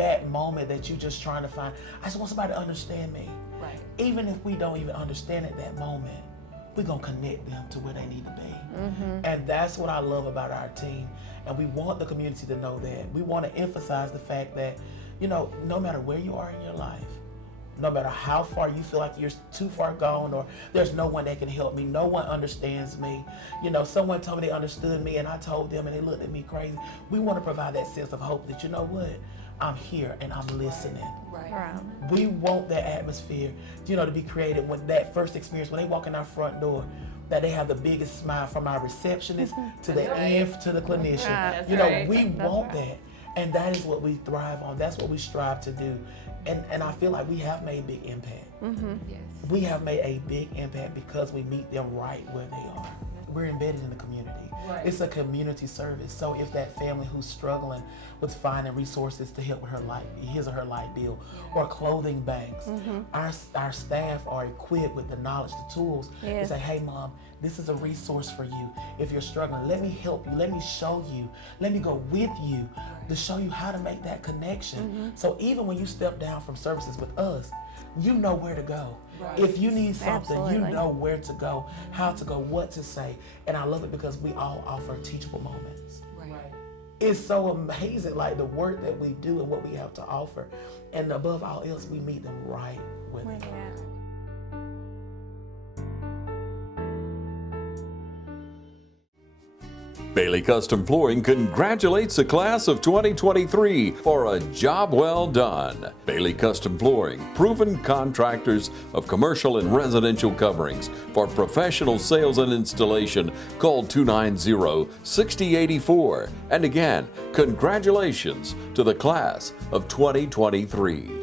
that moment that you just trying to find, I just want somebody to understand me. Right. Even if we don't even understand at that moment, we're going to connect them to where they need to be. And that's what I love about our team. And we want the community to know that. We want to emphasize the fact that, you know, no matter where you are in your life, no matter how far you feel like you're too far gone or there's no one that can help me, no one understands me. You know, someone told me they understood me and I told them and they looked at me crazy. We want to provide that sense of hope that, you know what, I'm here and I'm listening. Right. We want that atmosphere, you know, to be created when that first experience, when they walk in our front door, that they have the biggest smile from our receptionist to the end to the clinician. You know, we want that. And that is what we thrive on. That's what we strive to do. And I feel like we have made a big impact. Yes. We have made a big impact because we meet them right where they are. We're embedded in the community. Right. It's a community service. So if that family who's struggling with finding resources to help with her light, his or her light bill, or clothing banks, our staff are equipped with the knowledge, the tools to say, hey mom, this is a resource for you. If you're struggling, let me help you, let me show you, let me go with you to show you how to make that connection. So even when you step down from services with us, you know where to go. Right. If you need something, you Absolutely. know where to go, how to go, what to say. And I love it because we all offer teachable moments. Right. It's so amazing, like the work that we do and what we have to offer. And above all else, we meet them right where they are. Bailey Custom Flooring congratulates the class of 2023 for a job well done. Bailey Custom Flooring, proven contractors of commercial and residential coverings. For professional sales and installation, call 290-6084. And again, congratulations to the class of 2023.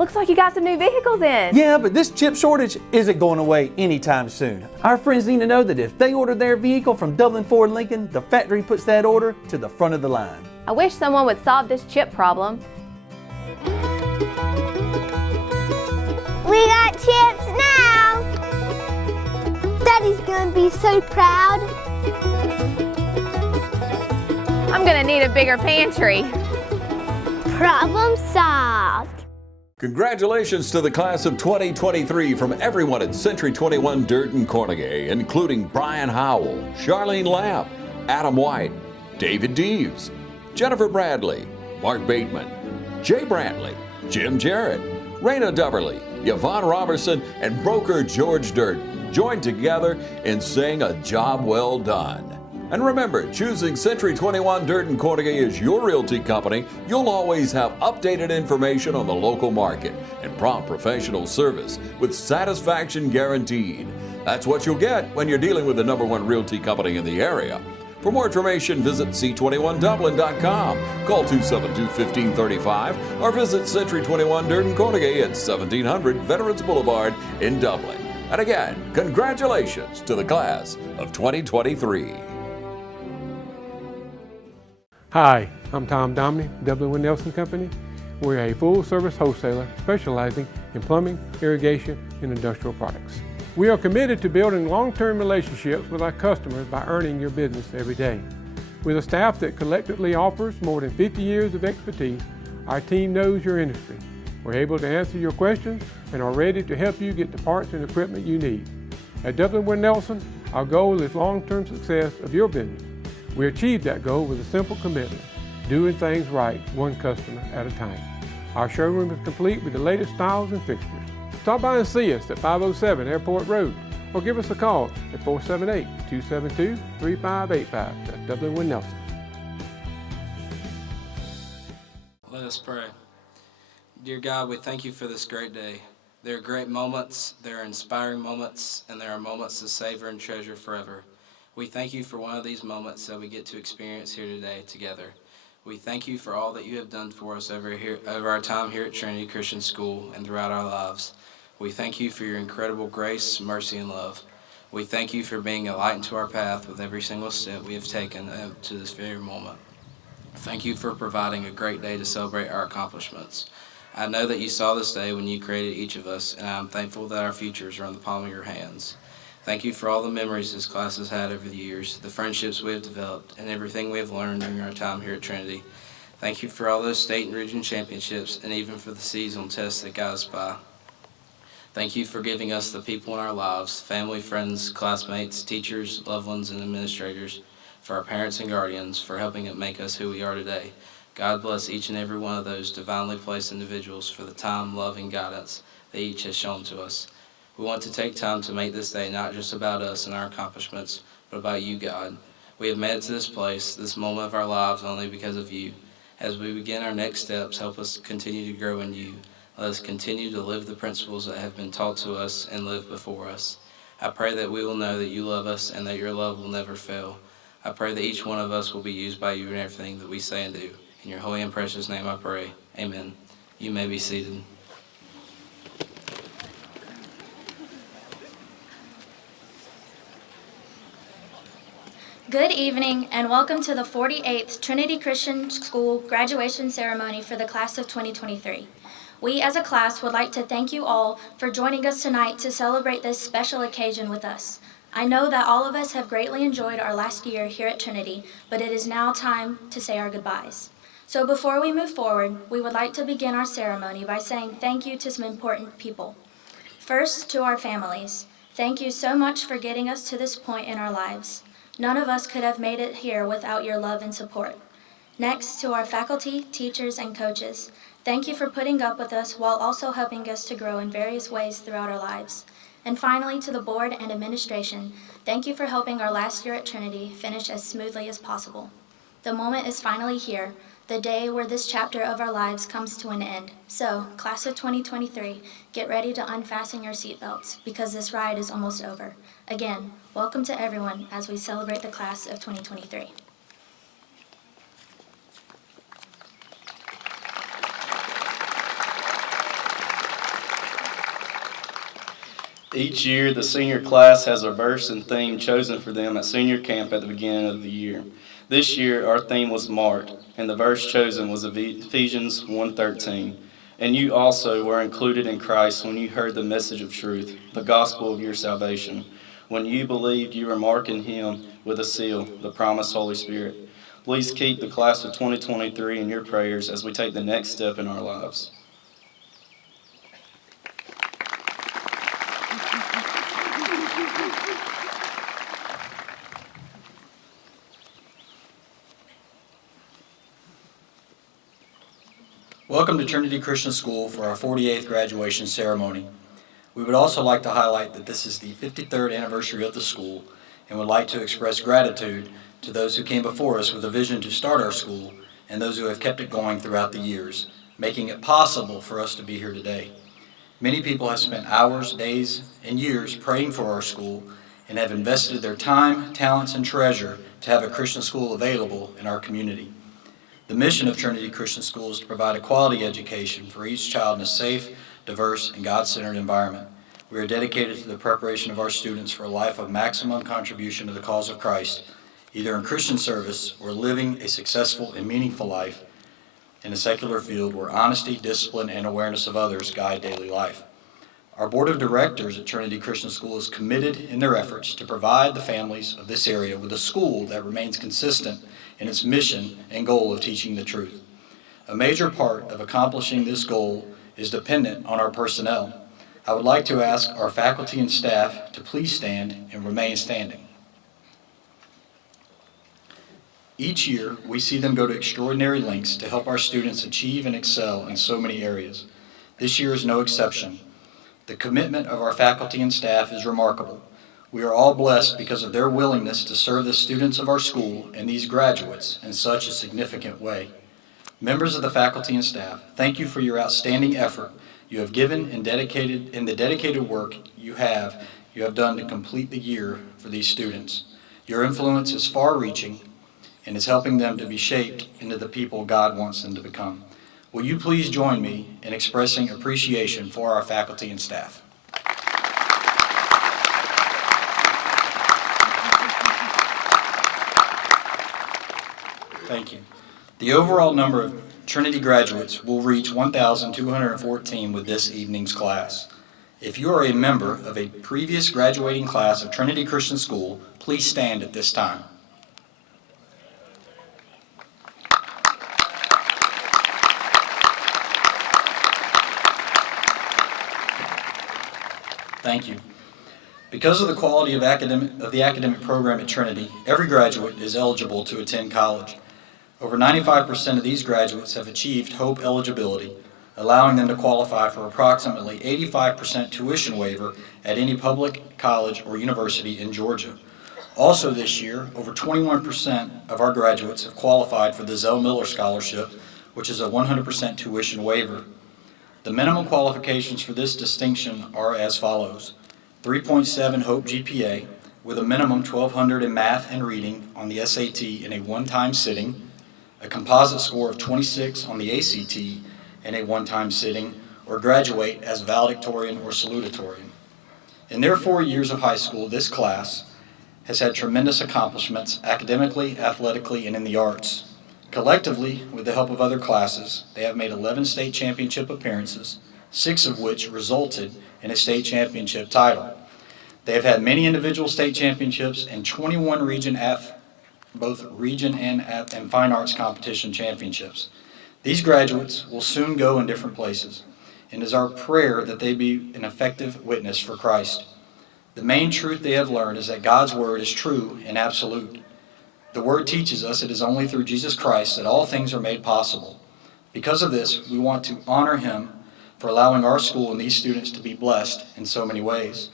Looks like you got some new vehicles in. Yeah, but this chip shortage isn't going away anytime soon. Our friends need to know that if they order their vehicle from Dublin Ford Lincoln, the factory puts that order to the front of the line. I wish someone would solve this chip problem. We got chips now! Daddy's gonna be so proud. I'm gonna need a bigger pantry. Problem solved. Congratulations to the class of 2023 from everyone at Century 21 Durden Carnegie, including Brian Howell, Charlene Lamp, Adam White, David Deeves, Jennifer Bradley, Mark Bateman, Jay Brantley, Jim Jarrett, Raina Dubberly, Yvonne Robertson, and broker George Durden joined together in saying a job well done. And remember, choosing Century 21 Durden Carnegie as your realty company, you'll always have updated information on the local market and prompt professional service with satisfaction guaranteed. That's what you'll get when you're dealing with the #1 realty company in the area. For more information, visit c21dublin.com, call 272-1535, or visit Century 21 Durden Carnegie at 1700 Veterans Boulevard in Dublin. And again, congratulations to the class of 2023. Hi, I'm Tom Domney, Dublin Nelson Company. We're a full-service wholesaler specializing in plumbing, irrigation, and industrial products. We are committed to building long-term relationships with our customers by earning your business every day. With a staff that collectively offers more than 50 years of expertise, our team knows your industry. We're able to answer your questions and are ready to help you get the parts and equipment you need. At Dublin Nelson, our goal is long-term success of your business. We achieve that goal with a simple commitment, doing things right, one customer at a time. Our showroom is complete with the latest styles and fixtures. Stop by and see us at 507 Airport Road or give us a call at 478-272-3585. That's Dublin Nelson. Let us pray. Dear God, we thank you for this great day. There are great moments, there are inspiring moments, and there are moments to savor and treasure forever. We thank you for one of these moments that we get to experience here today together. We thank you for all that you have done for us over our time here at Trinity Christian School and throughout our lives. We thank you for your incredible grace, mercy, and love. We thank you for being a light into our path with every single step we have taken up to this very moment. Thank you for providing a great day to celebrate our accomplishments. I know that you saw this day when you created each of us, and I am thankful that our futures are in the palm of your hands. Thank you for all the memories this class has had over the years, the friendships we have developed, and everything we have learned during our time here at Trinity. Thank you for all those state and region championships, and even for the seasonal tests that got us by. Thank you for giving us the people in our lives, family, friends, classmates, teachers, loved ones, and administrators, for our parents and guardians, for helping it make us who we are today. God bless each and every one of those divinely placed individuals for the time, love, and guidance they each has shown to us. We want to take time to make this day not just about us and our accomplishments, but about you, God. We have made it to this place, this moment of our lives, only because of you. As we begin our next steps, help us continue to grow in you. Let us continue to live the principles that have been taught to us and live before us. I pray that we will know that you love us and that your love will never fail. I pray that each one of us will be used by you in everything that we say and do. In your holy and precious name I pray. Amen. You may be seated. Good evening and welcome to the 48th Trinity Christian School graduation ceremony for the class of 2023. We as a class would like to thank you all for joining us tonight to celebrate this special occasion with us. I know that all of us have greatly enjoyed our last year here at Trinity, but it is now time to say our goodbyes. So before we move forward, we would like to begin our ceremony by saying thank you to some important people. First, to our families. Thank you so much for getting us to this point in our lives. None of us could have made it here without your love and support. Next, to our faculty, teachers, and coaches. Thank you for putting up with us while also helping us to grow in various ways throughout our lives. And finally, to the board and administration, thank you for helping our last year at Trinity finish as smoothly as possible. The moment is finally here, the day where this chapter of our lives comes to an end. So, class of 2023, get ready to unfasten your seatbelts because this ride is almost over. Again, welcome to everyone as we celebrate the class of 2023. Each year, the senior class has a verse and theme chosen for them at senior camp at the beginning of the year. This year, our theme was marked, and the verse chosen was Ephesians 1:13. And you also were included in Christ when you heard the message of truth, the gospel of your salvation. When you believed, you were marking him with a seal, the promised Holy Spirit. Please keep the class of 2023 in your prayers as we take the next step in our lives. Welcome to Trinity Christian School for our 48th graduation ceremony. We would also like to highlight that this is the 53rd anniversary of the school and would like to express gratitude to those who came before us with a vision to start our school and those who have kept it going throughout the years, making it possible for us to be here today. Many people have spent hours, days, and years praying for our school and have invested their time, talents, and treasure to have a Christian school available in our community. The mission of Trinity Christian School is to provide a quality education for each child in a safe, diverse, and God-centered environment. We are dedicated to the preparation of our students for a life of maximum contribution to the cause of Christ, either in Christian service or living a successful and meaningful life in a secular field where honesty, discipline, and awareness of others guide daily life. Our board of directors at Trinity Christian School is committed in their efforts to provide the families of this area with a school that remains consistent in its mission and goal of teaching the truth. A major part of accomplishing this goal is dependent on our personnel. I would like to ask our faculty and staff to please stand and remain standing. Each year, we see them go to extraordinary lengths to help our students achieve and excel in so many areas. This year is no exception. The commitment of our faculty and staff is remarkable. We are all blessed because of their willingness to serve the students of our school and these graduates in such a significant way. Members of the faculty and staff, thank you for your outstanding effort you have given and the dedicated work you have done to complete the year for these students. Your influence is far-reaching and is helping them to be shaped into the people God wants them to become. Will you please join me in expressing appreciation for our faculty and staff? Thank you. The overall number of Trinity graduates will reach 1,214 with this evening's class. If you are a member of a previous graduating class of Trinity Christian School, please stand at this time. Thank you. Because of the quality of the academic program at Trinity, every graduate is eligible to attend college. Over 95% of these graduates have achieved HOPE eligibility, allowing them to qualify for approximately 85% tuition waiver at any public college or university in Georgia. Also this year, over 21% of our graduates have qualified for the Zell Miller Scholarship, which is a 100% tuition waiver. The minimum qualifications for this distinction are as follows: 3.7 HOPE GPA with a minimum 1200 in math and reading on the SAT in a one-time sitting, a composite score of 26 on the ACT in a one-time sitting, or graduate as valedictorian or salutatorian. In their 4 years of high school, this class has had tremendous accomplishments academically, athletically, and in the arts. Collectively, with the help of other classes, they have made 11 state championship appearances, 6 of which resulted in a state championship title. They have had many individual state championships and 21 both region and fine arts competition championships. These graduates will soon go in different places, and it is our prayer that they be an effective witness for Christ. The main truth they have learned is that God's word is true and absolute. The word teaches us it is only through Jesus Christ that all things are made possible. Because of this, we want to honor him for allowing our school and these students to be blessed in so many ways.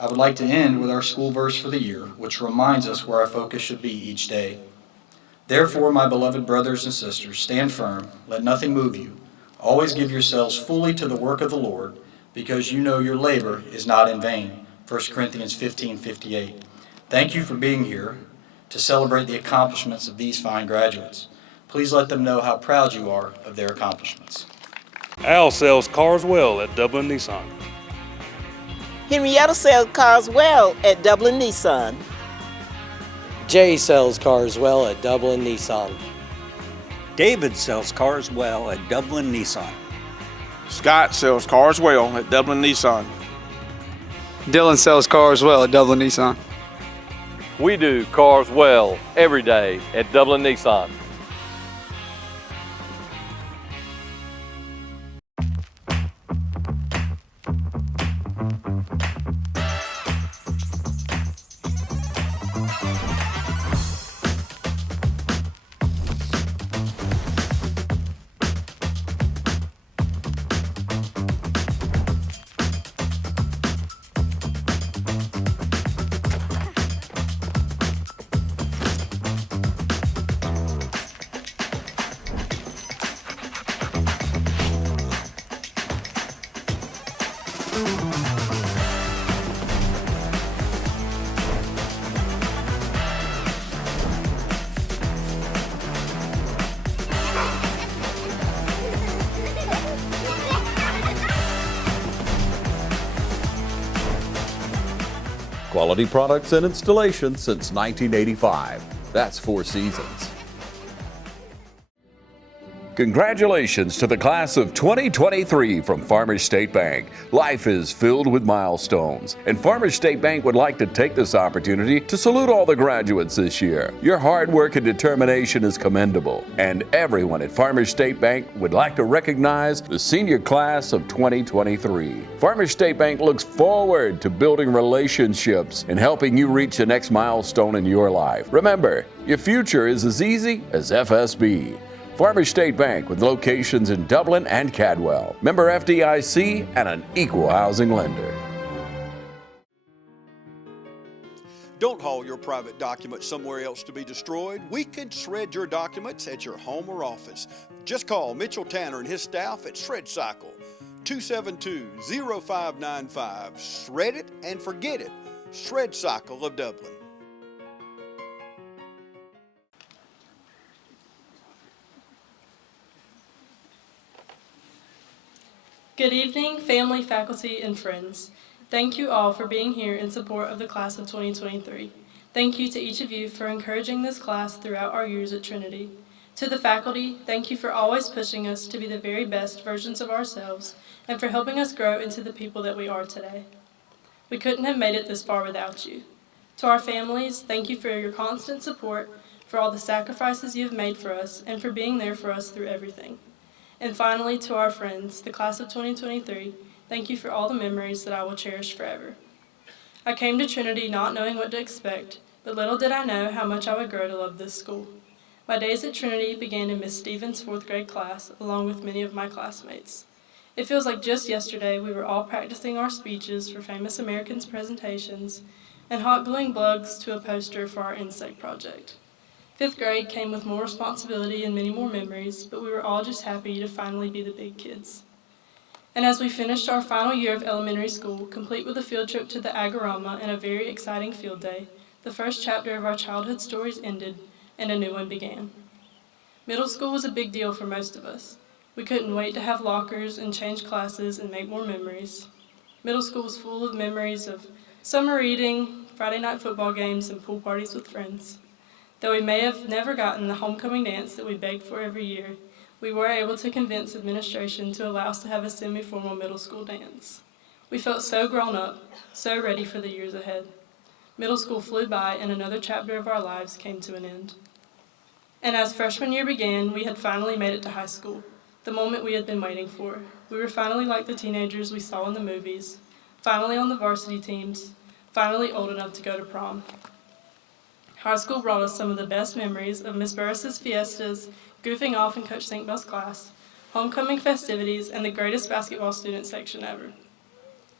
I would like to end with our school verse for the year, which reminds us where our focus should be each day. Therefore, my beloved brothers and sisters, stand firm, let nothing move you. Always give yourselves fully to the work of the Lord, because you know your labor is not in vain. 1 Corinthians 15:58. Thank you for being here to celebrate the accomplishments of these fine graduates. Please let them know how proud you are of their accomplishments. Al sells cars well at Dublin Nissan. Henrietta sells cars well at Dublin Nissan. Jay sells cars well at Dublin Nissan. David sells cars well at Dublin Nissan. Scott sells cars well at Dublin Nissan. Dylan sells cars well at Dublin Nissan. We do cars well every day at Dublin Nissan. Quality products and installations since 1985. That's 4 seasons. Congratulations to the class of 2023 from Farmers State Bank. Life is filled with milestones, and Farmers State Bank would like to take this opportunity to salute all the graduates this year. Your hard work and determination is commendable, and everyone at Farmers State Bank would like to recognize the senior class of 2023. Farmers State Bank looks forward to building relationships and helping you reach the next milestone in your life. Remember, your future is as easy as FSB. Farmers State Bank with locations in Dublin and Cadwell. Member FDIC and an equal housing lender. Don't haul your private documents somewhere else to be destroyed. We can shred your documents at your home or office. Just call Mitchell Tanner and his staff at Shred Cycle, 272-0595. Shred it and forget it. Shred Cycle of Dublin. Good evening, family, faculty, and friends. Thank you all for being here in support of the class of 2023. Thank you to each of you for encouraging this class throughout our years at Trinity. To the faculty, thank you for always pushing us to be the very best versions of ourselves and for helping us grow into the people that we are today. We couldn't have made it this far without you. To our families, thank you for your constant support, for all the sacrifices you have made for us, and for being there for us through everything. And finally, to our friends, the class of 2023, thank you for all the memories that I will cherish forever. I came to Trinity not knowing what to expect, but little did I know how much I would grow to love this school. My days at Trinity began in Miss Stevens' 4th grade class, along with many of my classmates. It feels like just yesterday we were all practicing our speeches for Famous Americans presentations and hot gluing bugs to a poster for our insect project. 5th grade came with more responsibility and many more memories, but we were all just happy to finally be the big kids. And as we finished our final year of elementary school, complete with a field trip to the Agorama and a very exciting field day, the first chapter of our childhood stories ended and a new one began. Middle school was a big deal for most of us. We couldn't wait to have lockers and change classes and make more memories. Middle school was full of memories of summer reading, Friday night football games, and pool parties with friends. Though we may have never gotten the homecoming dance that we begged for every year, we were able to convince administration to allow us to have a semi-formal middle school dance. We felt so grown up, so ready for the years ahead. Middle school flew by and another chapter of our lives came to an end. And as freshman year began, we had finally made it to high school, the moment we had been waiting for. We were finally like the teenagers we saw in the movies, finally on the varsity teams, finally old enough to go to prom. High school brought us some of the best memories of Miss Burris's fiestas, goofing off in Coach St. class, homecoming festivities, and the greatest basketball student section ever.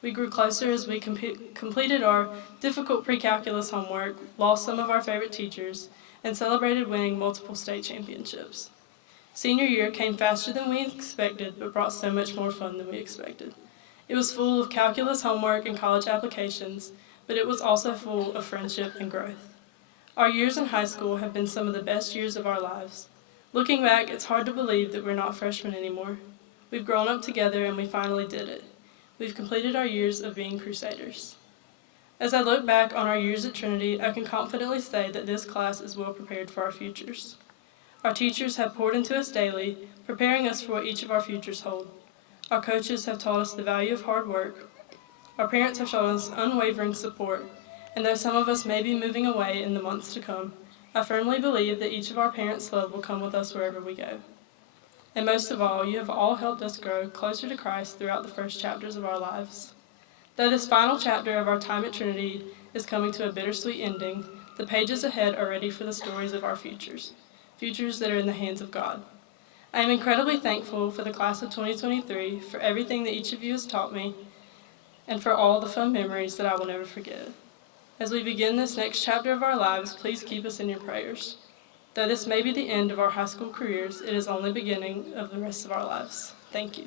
We grew closer as we completed our difficult pre-calculus homework, lost some of our favorite teachers, and celebrated winning multiple state championships. Senior year came faster than we expected, but brought so much more fun than we expected. It was full of calculus homework and college applications, but it was also full of friendship and growth. Our years in high school have been some of the best years of our lives. Looking back, it's hard to believe that we're not freshmen anymore. We've grown up together and we finally did it. We've completed our years of being crusaders. As I look back on our years at Trinity, I can confidently say that this class is well prepared for our futures. Our teachers have poured into us daily, preparing us for what each of our futures hold. Our coaches have taught us the value of hard work. Our parents have shown us unwavering support, and though some of us may be moving away in the months to come, I firmly believe that each of our parents' love will come with us wherever we go. And most of all, you have all helped us grow closer to Christ throughout the first chapters of our lives. Though this final chapter of our time at Trinity is coming to a bittersweet ending, the pages ahead are ready for the stories of our futures that are in the hands of God. I am incredibly thankful for the class of 2023, for everything that each of you has taught me, and for all the fun memories that I will never forget. As we begin this next chapter of our lives, please keep us in your prayers. Though this may be the end of our high school careers, it is only the beginning of the rest of our lives. Thank you.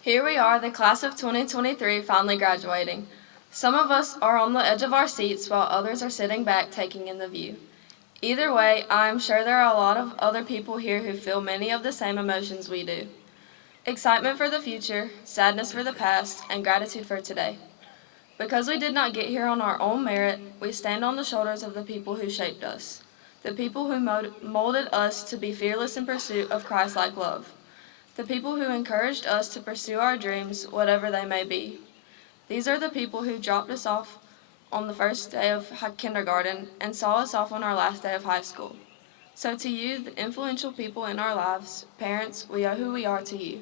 Here we are, the class of 2023, finally graduating. Some of us are on the edge of our seats while others are sitting back taking in the view. Either way, I am sure there are a lot of other people here who feel many of the same emotions we do. Excitement for the future, sadness for the past, and gratitude for today. Because we did not get here on our own merit, we stand on the shoulders of the people who shaped us, the people who molded us to be fearless in pursuit of Christ-like love. The people who encouraged us to pursue our dreams, whatever they may be. These are the people who dropped us off on the first day of kindergarten and saw us off on our last day of high school. So to you, the influential people in our lives, parents, we owe who we are to you.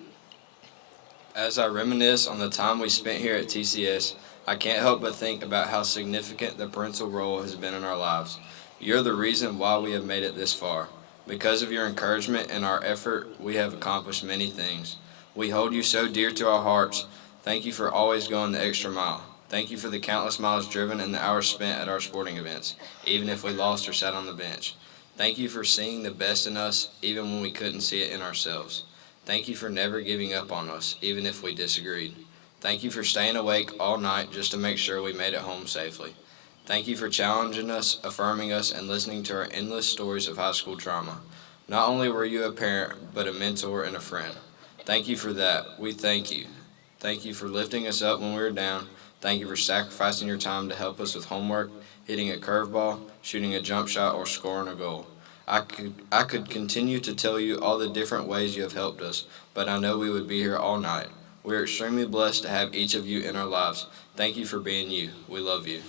As I reminisce on the time we spent here at TCS, I can't help but think about how significant the parental role has been in our lives. You're the reason why we have made it this far. Because of your encouragement and our effort, we have accomplished many things. We hold you so dear to our hearts. Thank you for always going the extra mile. Thank you for the countless miles driven and the hours spent at our sporting events, even if we lost or sat on the bench. Thank you for seeing the best in us, even when we couldn't see it in ourselves. Thank you for never giving up on us, even if we disagreed. Thank you for staying awake all night just to make sure we made it home safely. Thank you for challenging us, affirming us, and listening to our endless stories of high school trauma. Not only were you a parent, but a mentor and a friend. Thank you for that. We thank you. Thank you for lifting us up when we were down. Thank you for sacrificing your time to help us with homework, hitting a curveball, shooting a jump shot, or scoring a goal. I could continue to tell you all the different ways you have helped us, but I know we would be here all night. We are extremely blessed to have each of you in our lives. Thank you for being you. We love you.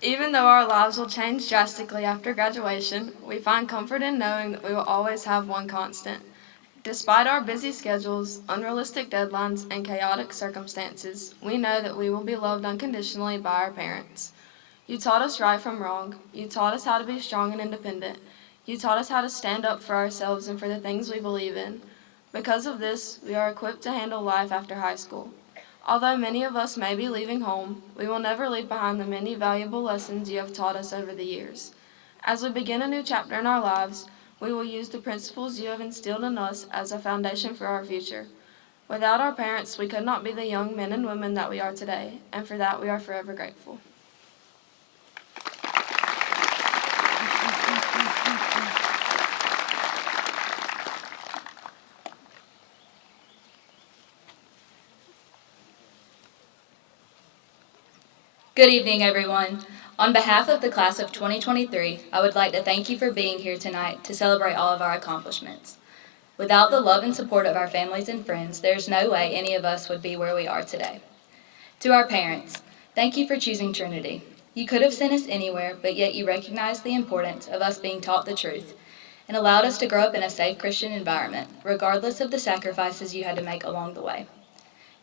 Even though our lives will change drastically after graduation, we find comfort in knowing that we will always have one constant. Despite our busy schedules, unrealistic deadlines, and chaotic circumstances, we know that we will be loved unconditionally by our parents. You taught us right from wrong. You taught us how to be strong and independent. You taught us how to stand up for ourselves and for the things we believe in. Because of this, we are equipped to handle life after high school. Although many of us may be leaving home, we will never leave behind the many valuable lessons you have taught us over the years. As we begin a new chapter in our lives, we will use the principles you have instilled in us as a foundation for our future. Without our parents, we could not be the young men and women that we are today, and for that we are forever grateful. Good evening, everyone. On behalf of the class of 2023, I would like to thank you for being here tonight to celebrate all of our accomplishments. Without the love and support of our families and friends, there's no way any of us would be where we are today. To our parents, thank you for choosing Trinity. You could have sent us anywhere, but yet you recognized the importance of us being taught the truth and allowed us to grow up in a safe Christian environment, regardless of the sacrifices you had to make along the way.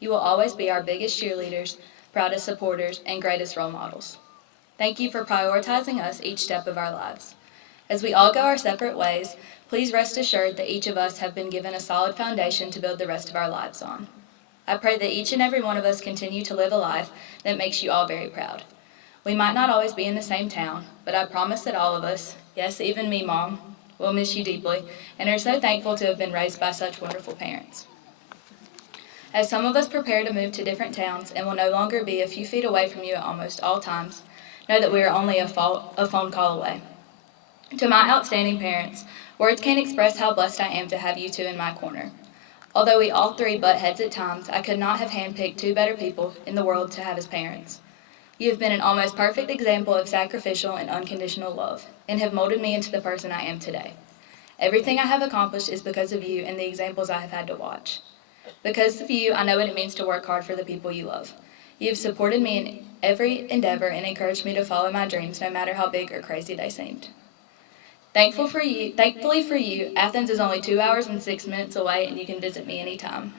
You will always be our biggest cheerleaders, proudest supporters, and greatest role models. Thank you for prioritizing us each step of our lives. As we all go our separate ways, please rest assured that each of us have been given a solid foundation to build the rest of our lives on. I pray that each and every one of us continue to live a life that makes you all very proud. We might not always be in the same town, but I promise that all of us, yes, even me, Mom, We'll miss you deeply and are so thankful to have been raised by such wonderful parents. As some of us prepare to move to different towns and will no longer be a few feet away from you at almost all times, know that we are only a phone call away. To my outstanding parents, words can't express how blessed I am to have you two in my corner. Although we all three butt heads at times, I could not have handpicked two better people in the world to have as parents. You have been an almost perfect example of sacrificial and unconditional love, and have molded me into the person I am today. Everything I have accomplished is because of you and the examples I have had to watch. Because of you, I know what it means to work hard for the people you love. You have supported me in every endeavor and encouraged me to follow my dreams, no matter how big or crazy they seemed. Thankfully for you, Athens is only 2 hours and 6 minutes away, and you can visit me anytime.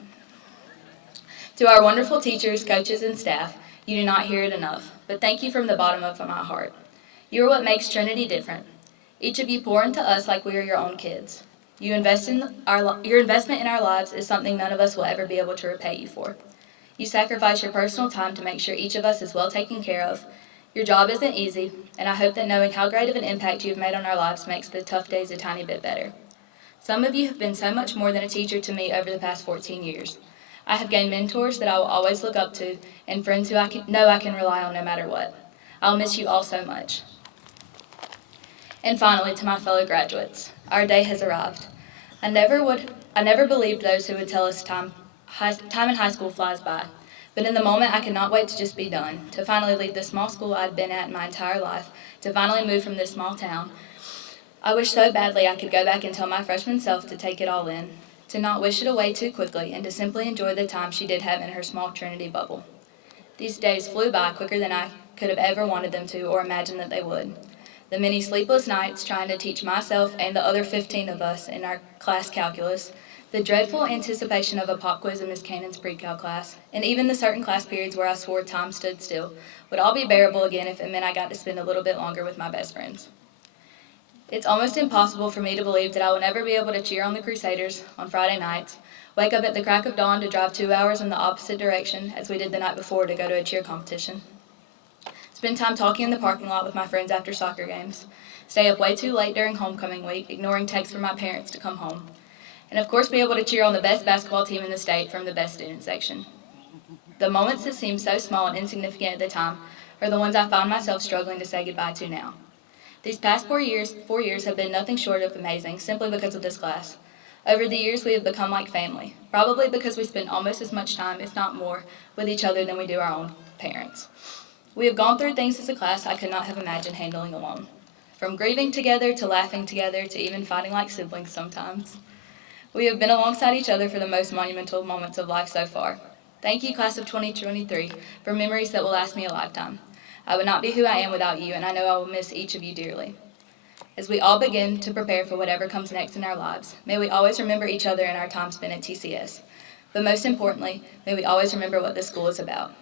To our wonderful teachers, coaches, and staff, you do not hear it enough, but thank you from the bottom of my heart. You are what makes Trinity different. Each of you pour into us like we are your own kids. Your investment in our lives is something none of us will ever be able to repay you for. You sacrifice your personal time to make sure each of us is well taken care of. Your job isn't easy, and I hope that knowing how great of an impact you have made on our lives makes the tough days a tiny bit better. Some of you have been so much more than a teacher to me over the past 14 years. I have gained mentors that I will always look up to, and friends who I know I can rely on no matter what. I'll miss you all so much. And finally, to my fellow graduates, our day has arrived. I never believed those who would tell us time in high school flies by. But in the moment, I could not wait to just be done, to finally leave the small school I'd been at my entire life, to finally move from this small town. I wish so badly I could go back and tell my freshman self to take it all in, to not wish it away too quickly, and to simply enjoy the time she did have in her small Trinity bubble. These days flew by quicker than I could have ever wanted them to or imagined that they would. The many sleepless nights trying to teach myself and the other 15 of us in our class calculus, the dreadful anticipation of a pop quiz in Miss Cannon's pre-cal class, and even the certain class periods where I swore time stood still, would all be bearable again if it meant I got to spend a little bit longer with my best friends. It's almost impossible for me to believe that I will never be able to cheer on the Crusaders on Friday nights, wake up at the crack of dawn to drive 2 hours in the opposite direction as we did the night before to go to a cheer competition, spend time talking in the parking lot with my friends after soccer games, stay up way too late during homecoming week, ignoring texts from my parents to come home, and of course be able to cheer on the best basketball team in the state from the best student section. The moments that seem so small and insignificant at the time are the ones I find myself struggling to say goodbye to now. These past 4 years have been nothing short of amazing, simply because of this class. Over the years, we have become like family, probably because we spend almost as much time, if not more, with each other than we do our own parents. We have gone through things as a class I could not have imagined handling alone. From grieving together to laughing together to even fighting like siblings sometimes. We have been alongside each other for the most monumental moments of life so far. Thank you, class of 2023, for memories that will last me a lifetime. I would not be who I am without you, and I know I will miss each of you dearly. As we all begin to prepare for whatever comes next in our lives, may we always remember each other and our time spent at TCS. But most importantly, may we always remember what this school is about.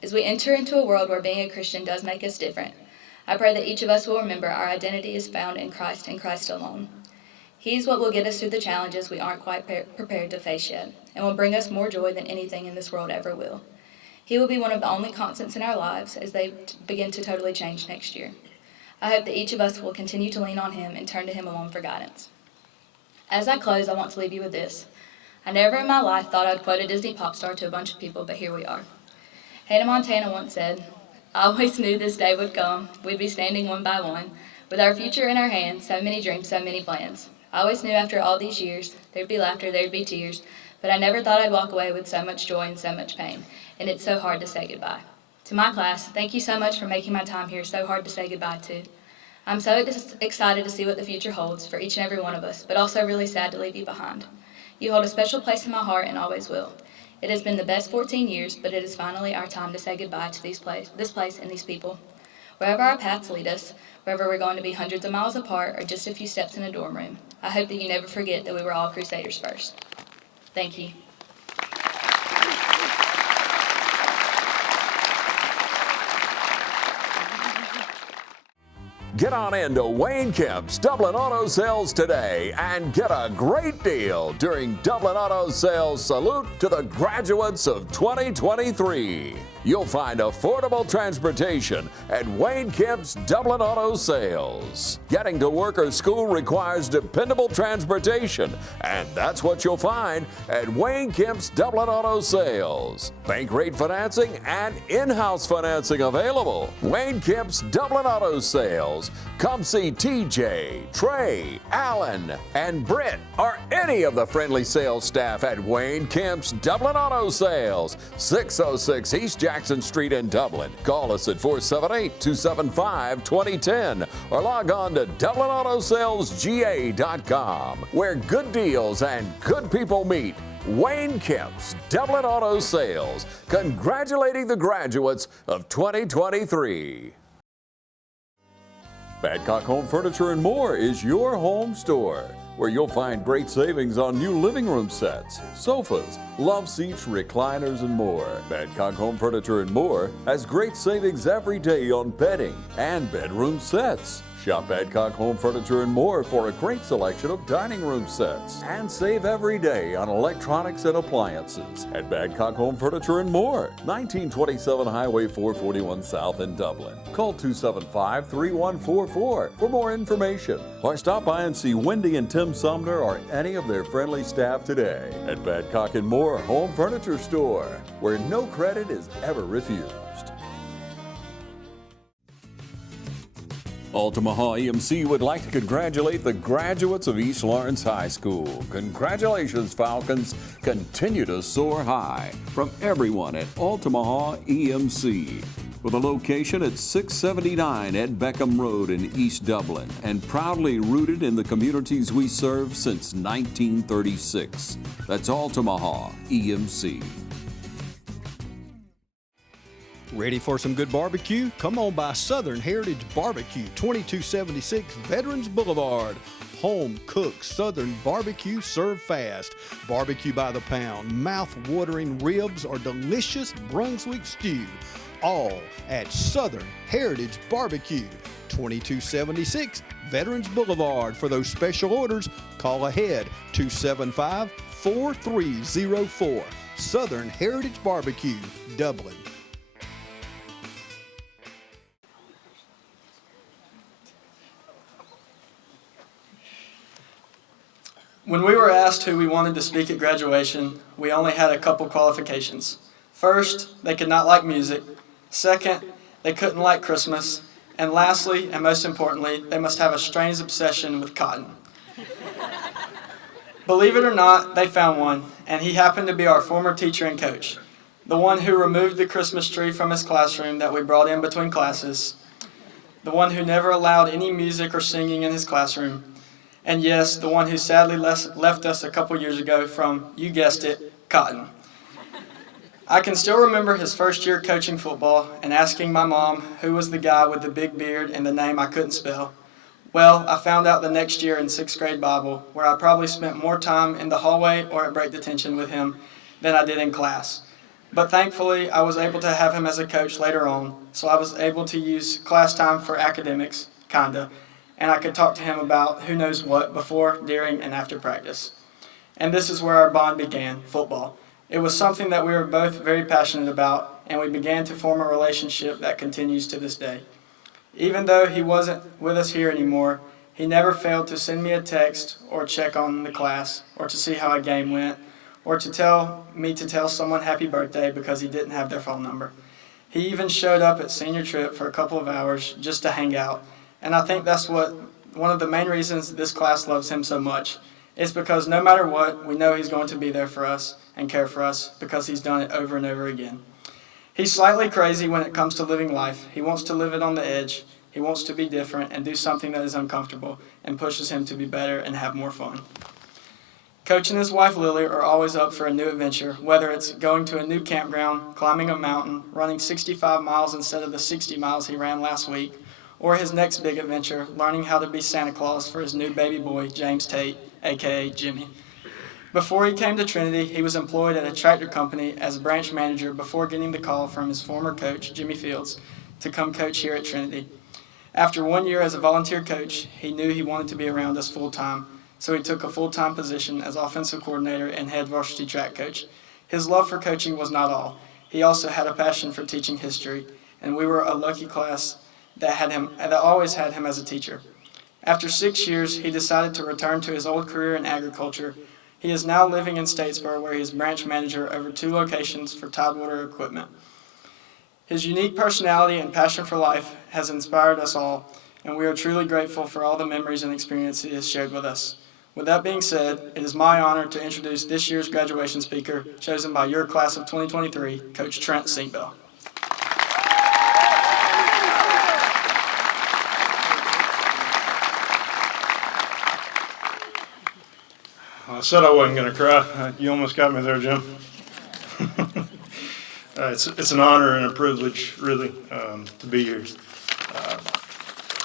As we enter into a world where being a Christian does make us different, I pray that each of us will remember our identity is found in Christ and Christ alone. He is what will get us through the challenges we aren't quite prepared to face yet, and will bring us more joy than anything in this world ever will. He will be one of the only constants in our lives as they begin to totally change next year. I hope that each of us will continue to lean on him and turn to him alone for guidance. As I close, I want to leave you with this. I never in my life thought I'd quote a Disney pop star to a bunch of people, but here we are. Hannah Montana once said, "I always knew this day would come. We'd be standing one by one, with our future in our hands, so many dreams, so many plans. I always knew after all these years, there'd be laughter, there'd be tears, but I never thought I'd walk away with so much joy and so much pain, and it's so hard to say goodbye." To my class, thank you so much for making my time here so hard to say goodbye to. I'm so excited to see what the future holds for each and every one of us, but also really sad to leave you behind. You hold a special place in my heart and always will. It has been the best 14 years, but it is finally our time to say goodbye to this place and these people. Wherever our paths lead us, wherever we're going to be hundreds of miles apart or just a few steps in a dorm room, I hope that you never forget that we were all Crusaders first. Thank you. Get on into Wayne Kemp's Dublin Auto Sales today and get a great deal during Dublin Auto Sales Salute to the graduates of 2023. you'll find affordable transportation at Wayne Kemp's Dublin Auto Sales. Getting to work or school requires dependable transportation, and that's what you'll find at Wayne Kemp's Dublin Auto Sales. Bank rate financing and in-house financing available. Wayne Kemp's Dublin Auto Sales. Come see TJ, Trey, Alan, and Britt, or any of the friendly sales staff at Wayne Kemp's Dublin Auto Sales, 606 East Jackson Street in Dublin. Call us at 478-275-2010 or log on to DublinAutoSalesGA.com, where good deals and good people meet. Wayne Kemp's Dublin Auto Sales, congratulating the graduates of 2023. Badcock Home Furniture and More is your home store, where you'll find great savings on new living room sets, sofas, love seats, recliners, and more. Badcock Home Furniture and More has great savings every day on bedding and bedroom sets. Shop Badcock Home Furniture and More for a great selection of dining room sets, and save every day on electronics and appliances at Badcock Home Furniture and More, 1927 Highway 441 South in Dublin. Call 275-3144 for more information, or stop by and see Wendy and Tim Sumner or any of their friendly staff today at Badcock and More Home Furniture Store, where no credit is ever refused. Altamaha EMC would like to congratulate the graduates of East Lawrence High School. Congratulations, Falcons. Continue to soar high. From everyone at Altamaha EMC. With a location at 679 Ed Beckham Road in East Dublin, and proudly rooted in the communities we serve since 1936. That's Altamaha EMC. Ready for some good barbecue? Come on by Southern Heritage Barbecue, 2276 Veterans Boulevard. Home cooked Southern barbecue served fast. Barbecue by the pound, mouth-watering ribs, or delicious Brunswick stew. All at Southern Heritage Barbecue, 2276 Veterans Boulevard. For those special orders, call ahead 275-4304. Southern Heritage Barbecue, Dublin. When we were asked who we wanted to speak at graduation, we only had a couple qualifications. First, they could not like music. Second, they couldn't like Christmas. And lastly, and most importantly, they must have a strange obsession with cotton. Believe it or not, they found one, and he happened to be our former teacher and coach, the one who removed the Christmas tree from his classroom that we brought in between classes, the one who never allowed any music or singing in his classroom, and yes, the one who sadly left us a couple years ago from, you guessed it, cotton. I can still remember his first year coaching football and asking my mom who was the guy with the big beard and the name I couldn't spell. Well, I found out the next year in 6th grade Bible, where I probably spent more time in the hallway or at break detention with him than I did in class. But thankfully, I was able to have him as a coach later on, so I was able to use class time for academics, kinda, and I could talk to him about who knows what before, during, and after practice. And this is where our bond began, football. It was something that we were both very passionate about, and we began to form a relationship that continues to this day. Even though he wasn't with us here anymore, he never failed to send me a text or check on the class, or to see how a game went, or to tell me to tell someone happy birthday because he didn't have their phone number. He even showed up at senior trip for a couple of hours just to hang out. And I think that's one of the main reasons this class loves him so much. It's because no matter what, we know he's going to be there for us and care for us because he's done it over and over again. He's slightly crazy when it comes to living life. He wants to live it on the edge. He wants to be different and do something that is uncomfortable and pushes him to be better and have more fun. Coach and his wife Lily are always up for a new adventure, whether it's going to a new campground, climbing a mountain, running 65 miles instead of the 60 miles he ran last week, or his next big adventure, learning how to be Santa Claus for his new baby boy, James Tate, aka Jimmy. Before he came to Trinity, he was employed at a tractor company as a branch manager before getting the call from his former coach, Jimmy Fields, to come coach here at Trinity. After 1 year as a volunteer coach, he knew he wanted to be around us full-time, so he took a full-time position as offensive coordinator and head varsity track coach. His love for coaching was not all. He also had a passion for teaching history, and we were a lucky class that always had him as a teacher. After 6 years, he decided to return to his old career in agriculture. He is now living in Statesboro, where he is branch manager over 2 locations for Tidewater Equipment. His unique personality and passion for life has inspired us all, and we are truly grateful for all the memories and experiences he has shared with us. With that being said, it is my honor to introduce this year's graduation speaker, chosen by your class of 2023, Coach Trent Seatbell. I said I wasn't going to cry. You almost got me there, Jim. It's an honor and a privilege, really, to be here.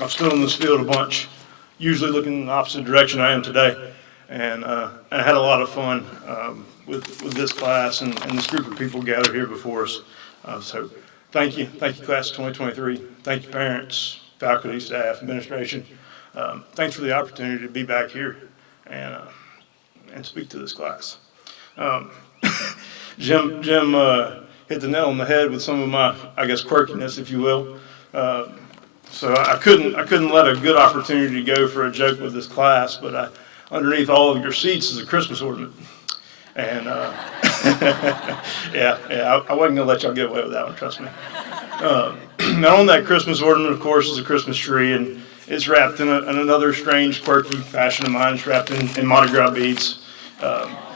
I've stood on this field a bunch, usually looking in the opposite direction I am today, and I had a lot of fun with this class and this group of people gathered here before us. So thank you, class of 2023. Thank you, parents, faculty, staff, administration. Thanks for the opportunity to be back here and speak to this class. Jim hit the nail on the head with some of my, I guess, quirkiness, if you will. So I couldn't let a good opportunity go for a joke with this class, but underneath all of your seats is a Christmas ornament. And yeah, I wasn't gonna let y'all get away with that one, trust me. Now on that Christmas ornament, of course, is a Christmas tree, and it's wrapped in another strange, quirky fashion of mine. It's wrapped in Mardi Gras beads,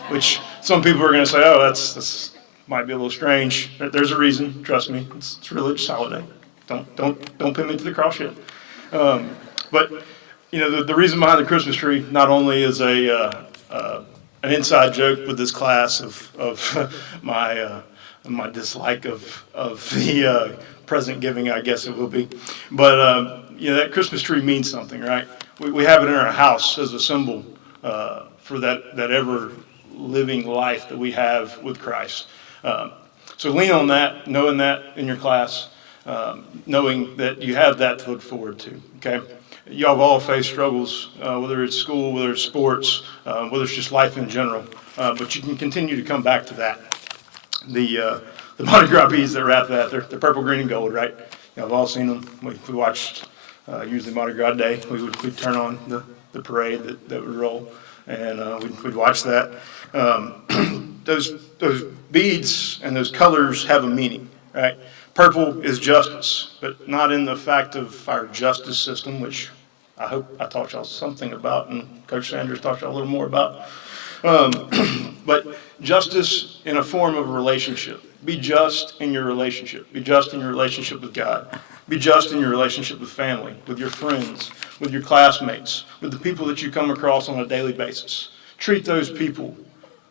which some people are gonna say, oh, that's might be a little strange. There's a reason, trust me. It's a religious holiday. Don't pin me to the cross yet. But you know, the reason behind the Christmas tree not only is an inside joke with this class of my dislike of the present giving, I guess it will be, but you know, that Christmas tree means something, right? We have it in our house as a symbol for that ever living life that we have with Christ. So lean on that, knowing that in your class, knowing that you have that to look forward to, okay? Y'all have all faced struggles, whether it's school, whether it's sports, whether it's just life in general, but you can continue to come back to that. The Mardi Gras beads that wrap that, they're purple, green, and gold, right? Y'all have all seen them. We watched, usually Mardi Gras Day, we'd turn on the parade that would roll, and we'd watch that. Those beads and those colors have a meaning, right? Purple is justice, but not in the fact of our justice system, which I hope I taught y'all something about, and Coach Sanders taught y'all a little more about. But justice in a form of a relationship. Be just in your relationship. Be just in your relationship with God. Be just in your relationship with family, with your friends, with your classmates, with the people that you come across on a daily basis. Treat those people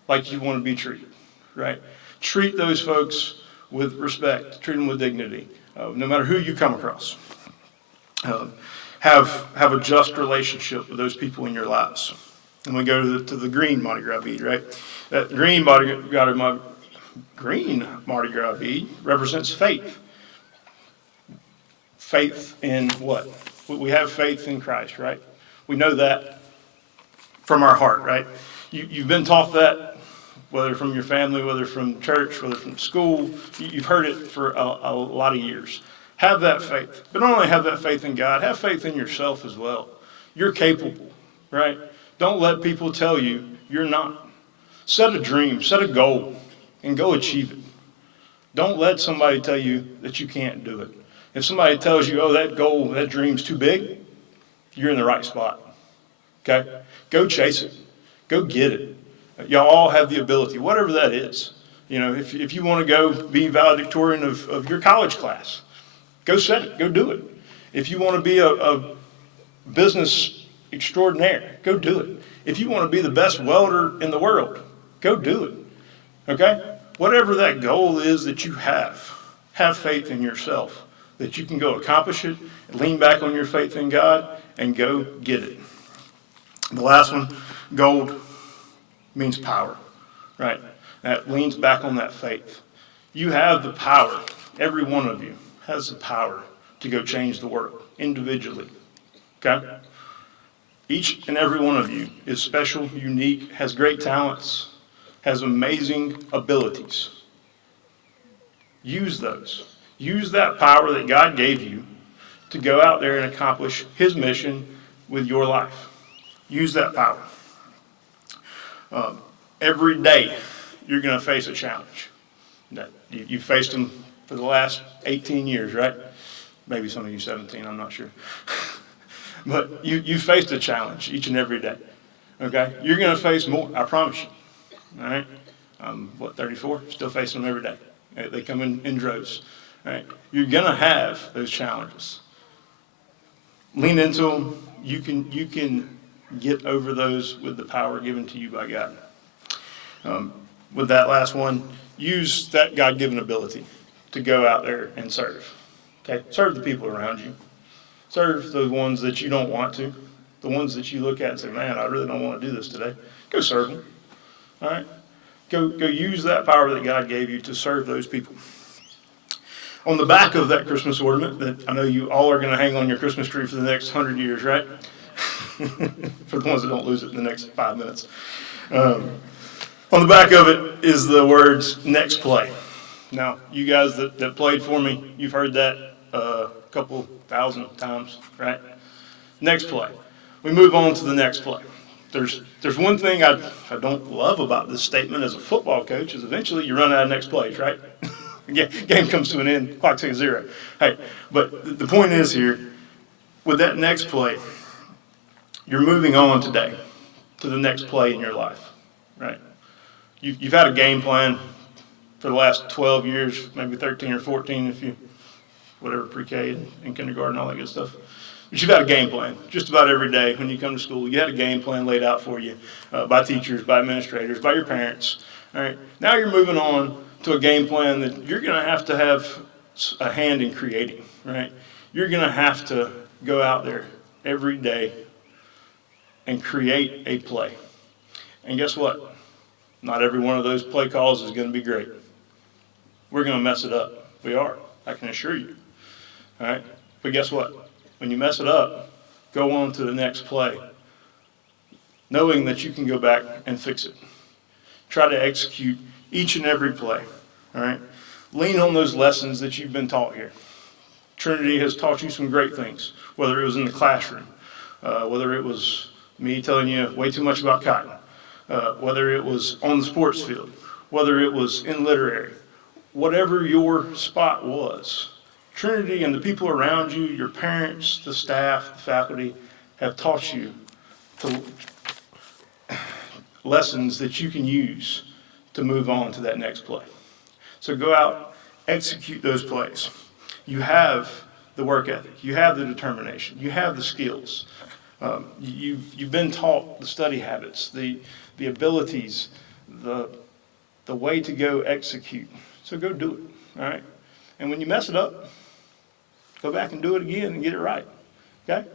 like you want to be treated, right? Treat those folks with respect. Treat them with dignity, no matter who you come across. Have a just relationship with those people in your lives. And we go to the green Mardi Gras bead, right? That green Mardi Gras bead represents faith. Faith in what? We have faith in Christ, right? We know that from our heart, right? You've been taught that, whether from your family, whether from church, whether from school. You've heard it for a lot of years. Have that faith. But not only have that faith in God, have faith in yourself as well. You're capable, right? Don't let people tell you you're not. Set a dream, set a goal, and go achieve it. Don't let somebody tell you that you can't do it. If somebody tells you, oh, that goal, that dream's too big, you're in the right spot, okay? Go chase it. Go get it. Y'all all have the ability, whatever that is. You know, if you want to go be valedictorian of your college class, go set it, go do it. If you want to be a business extraordinaire, go do it. If you want to be the best welder in the world, go do it, okay? Whatever that goal is that you have faith in yourself, that you can go accomplish it, lean back on your faith in God, and go get it. The last one, gold, means power, right? That leans back on that faith. You have the power, every one of you has the power to go change the world individually, okay? Each and every one of you is special, unique, has great talents, has amazing abilities. Use those. Use that power that God gave you to go out there and accomplish His mission with your life. Use that power. Every day, you're going to face a challenge. You've faced them for the last 18 years, right? Maybe some of you 17, I'm not sure. But you faced a challenge each and every day. Okay? You're going to face more, I promise you. All right? 34? Still facing them every day. They come in droves. All right? You're going to have those challenges. Lean into them. You can get over those with the power given to you by God. With that last one, use that God-given ability to go out there and serve. Okay? Serve the people around you. Serve the ones that you don't want to. The ones that you look at and say, man, I really don't want to do this today. Go serve them. All right? Go use that power that God gave you to serve those people. On the back of that Christmas ornament that I know you all are going to hang on your Christmas tree for the next 100 years, right? For the ones that don't lose it in the next 5 minutes. On the back of it is the words, next play. Now, you guys that played for me, you've heard that a couple thousand times, right? Next play. We move on to the next play. There's one thing I don't love about this statement as a football coach is eventually you run out of next plays, right? Game comes to an end, clock takes 0. Hey, but the point is here, with that next play, you're moving on today to the next play in your life, right? You've had a game plan for the last 12 years, maybe 13 or 14 if you, whatever, pre-K and kindergarten, all that good stuff. But you've had a game plan just about every day when you come to school. You had a game plan laid out for you by teachers, by administrators, by your parents. All right. Now you're moving on to a game plan that you're going to have a hand in creating, right? You're going to have to go out there every day and create a play. And guess what? Not every one of those play calls is going to be great. We're going to mess it up. We are. I can assure you. All right? But guess what? When you mess it up, go on to the next play, knowing that you can go back and fix it. Try to execute each and every play. All right? Lean on those lessons that you've been taught here. Trinity has taught you some great things, whether it was in the classroom, whether it was me telling you way too much about cotton, whether it was on the sports field, whether it was in literary, whatever your spot was. Trinity and the people around you, your parents, the staff, the faculty, have taught you lessons that you can use to move on to that next play. So go out, execute those plays. You have the work ethic, you have the determination, you have the skills. You've been taught the study habits, the abilities, the way to go execute. So go do it, all right? And when you mess it up, go back and do it again and get it right, okay?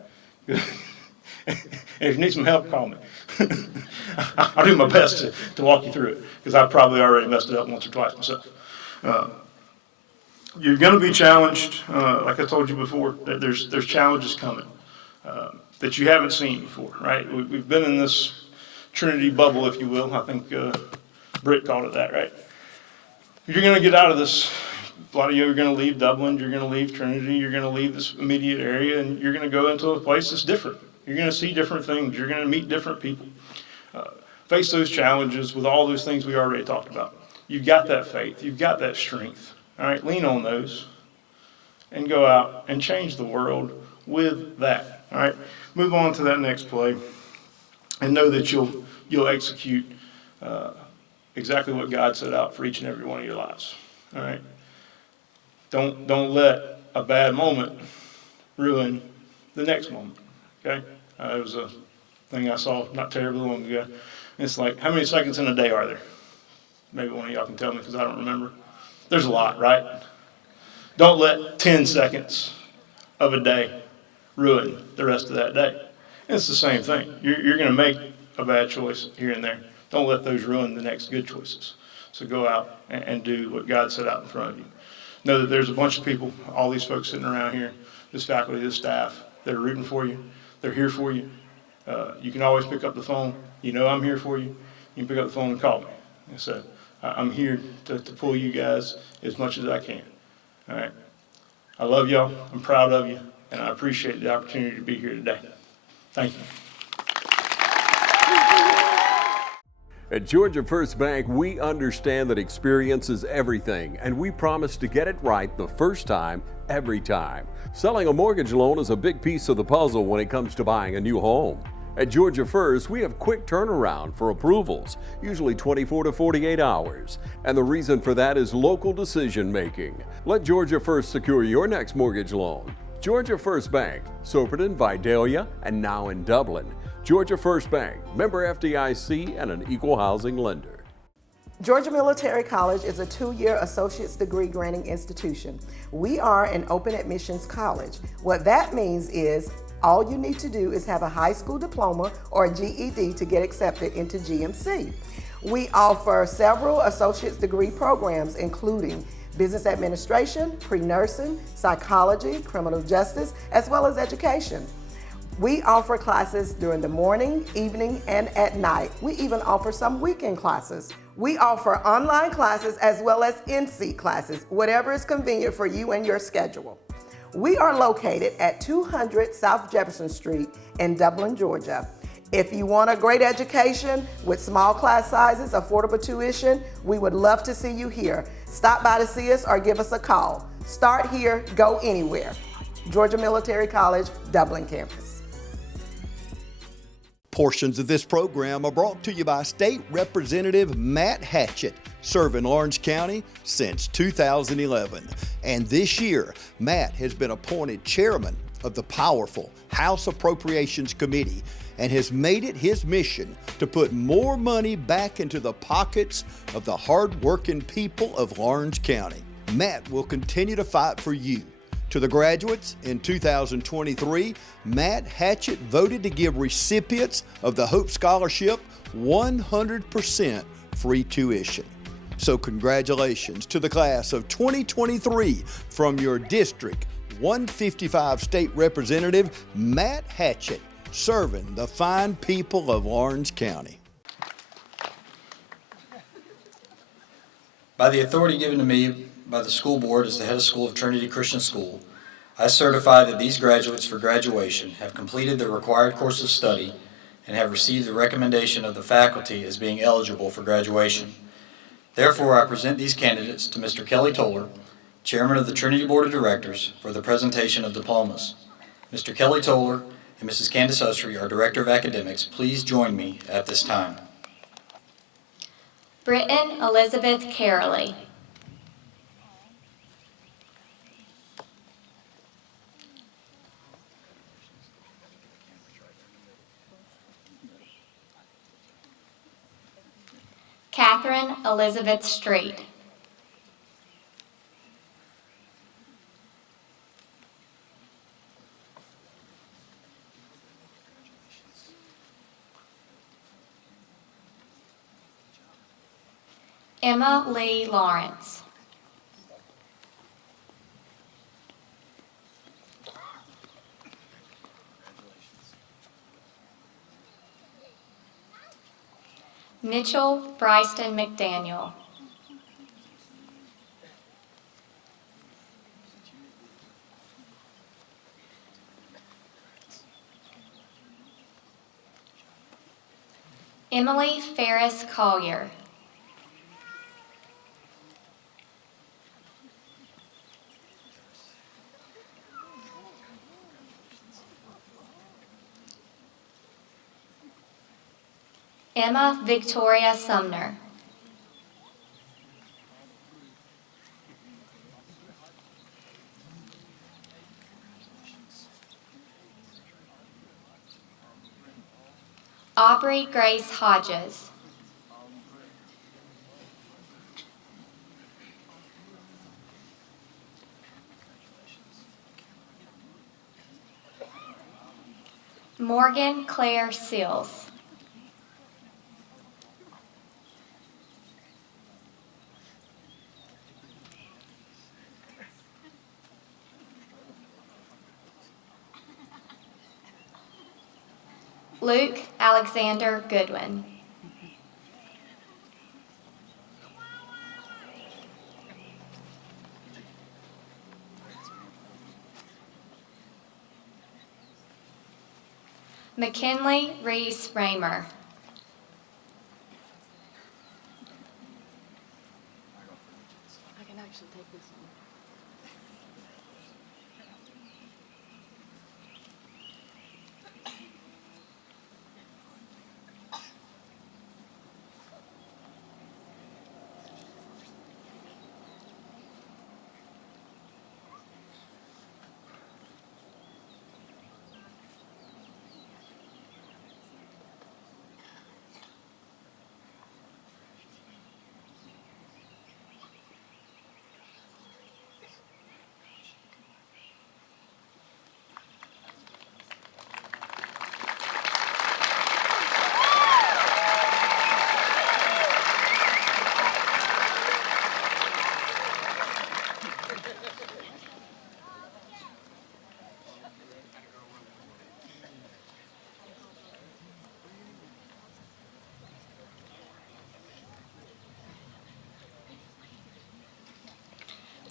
And if you need some help, call me. I'll do my best to walk you through it because I've probably already messed it up once or twice myself. You're going to be challenged, like I told you before, that there's challenges coming that you haven't seen before, right? We've been in this Trinity bubble, if you will. I think Britt called it that, right? You're going to get out of this. A lot of you are going to leave Dublin, you're going to leave Trinity, you're going to leave this immediate area, and you're going to go into a place that's different. You're going to see different things. You're going to meet different people. Face those challenges with all those things we already talked about. You've got that faith. You've got that strength. All right, lean on those and go out and change the world with that. All right, move on to that next play and know that you'll execute exactly what God set out for each and every one of your lives. All right. Don't let a bad moment ruin the next moment, okay? It was a thing I saw not terribly long ago. It's like, how many seconds in a day are there? Maybe one of y'all can tell me because I don't remember. There's a lot, right? Don't let 10 seconds of a day ruin the rest of that day. And it's the same thing. You're going to make a bad choice here and there. Don't let those ruin the next good choices. So go out and do what God set out in front of you. Know that there's a bunch of people, all these folks sitting around here, this faculty, this staff, that are rooting for you. They're here for you. You can always pick up the phone. You know I'm here for you. You can pick up the phone and call me. And say, I'm here to pull you guys as much as I can. All right. I love y'all. I'm proud of you, and I appreciate the opportunity to be here today. Thank you. At Georgia First Bank, we understand that experience is everything, and we promise to get it right the first time, every time. Selling a mortgage loan is a big piece of the puzzle when it comes to buying a new home. At Georgia First, we have quick turnaround for approvals, usually 24 to 48 hours. And the reason for that is local decision making. Let Georgia First secure your next mortgage loan. Georgia First Bank, Soperton, Vidalia, and now in Dublin. Georgia First Bank, member FDIC and an equal housing lender. Georgia Military College is a 2-year associate's degree granting institution. We are an open admissions college. What that means is all you need to do is have a high school diploma or a GED to get accepted into GMC. We offer several associate's degree programs, including business administration, pre-nursing, psychology, criminal justice, as well as education. We offer classes during the morning, evening, and at night. We even offer some weekend classes. We offer online classes as well as in-seat classes, whatever is convenient for you and your schedule. We are located at 200 South Jefferson Street in Dublin, Georgia. If you want a great education with small class sizes, affordable tuition, we would love to see you here. Stop by to see us or give us a call. Start here, go anywhere. Georgia Military College, Dublin campus. Portions of this program are brought to you by State Representative Matt Hatchett, serving Orange County since 2011. And this year, Matt has been appointed chairman of the powerful House Appropriations Committee and has made it his mission to put more money back into the pockets of the hard-working people of Orange County. Matt will continue to fight for you. To the graduates, in 2023, Matt Hatchett voted to give recipients of the Hope Scholarship 100% free tuition. So congratulations to the class of 2023 from your District 155 State Representative, Matt Hatchett, serving the fine people of Orange County. By the authority given to me by the school board as the head of school of Trinity Christian School, I certify that these graduates for graduation have completed the required course of study and have received the recommendation of the faculty as being eligible for graduation. Therefore, I present these candidates to Mr. Kelly Toller, Chairman of the Trinity Board of Directors, for the presentation of diplomas. Mr. Kelly Toller and Mrs. Candace Usry, our Director of Academics, please join me at this time. Britton Elizabeth Caroley. Catherine Elizabeth Street. Emma Lee Lawrence. Mitchell Bryston McDaniel. Emily Ferris Collier. Emma Victoria Sumner. Aubrey Grace Hodges. Morgan Claire Seals. Luke Alexander Goodwin. McKinley Reese Raymer.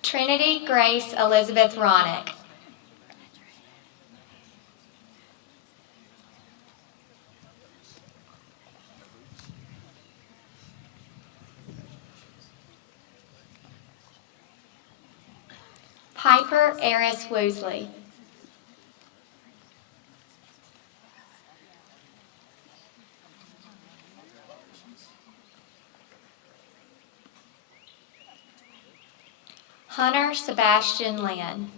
Trinity Grace Elizabeth Ronick. Piper Eris Woosley. Hunter Sebastian Lynn.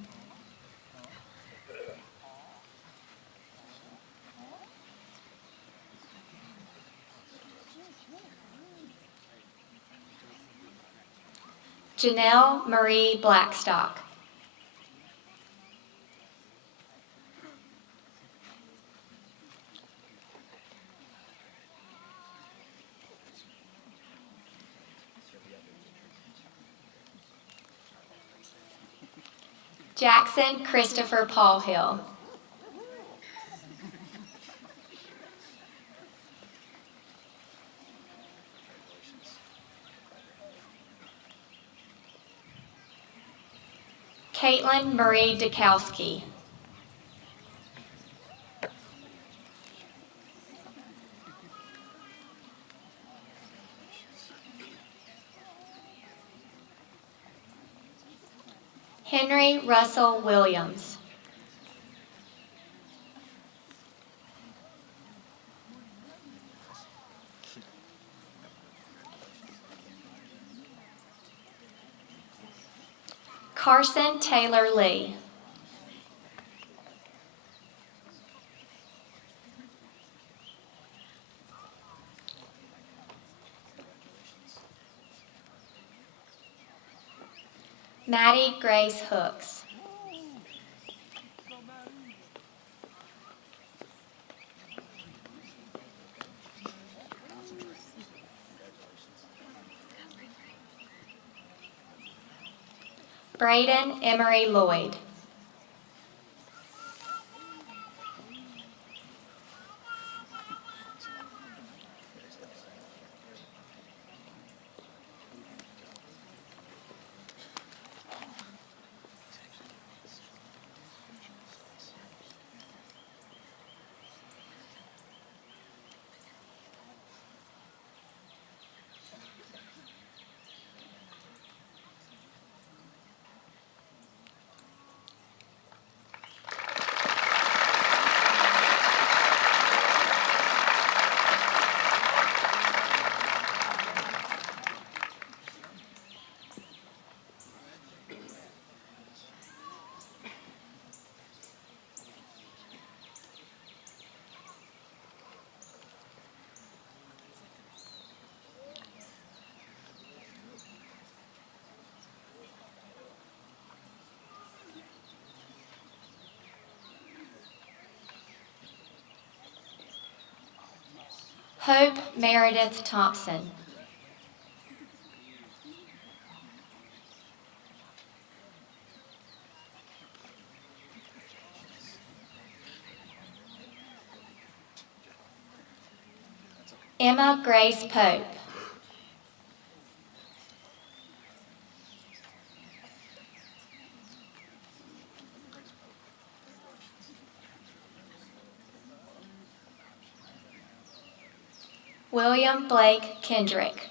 Janelle Marie Blackstock. Jackson Christopher Paul Hill. Caitlin Marie Dukowski. Henry Russell Williams. Carson Taylor Lee. Maddie Grace Hooks. Braden Emery Lloyd. Hope Meredith Thompson. Emma Grace Pope. William Blake Kendrick.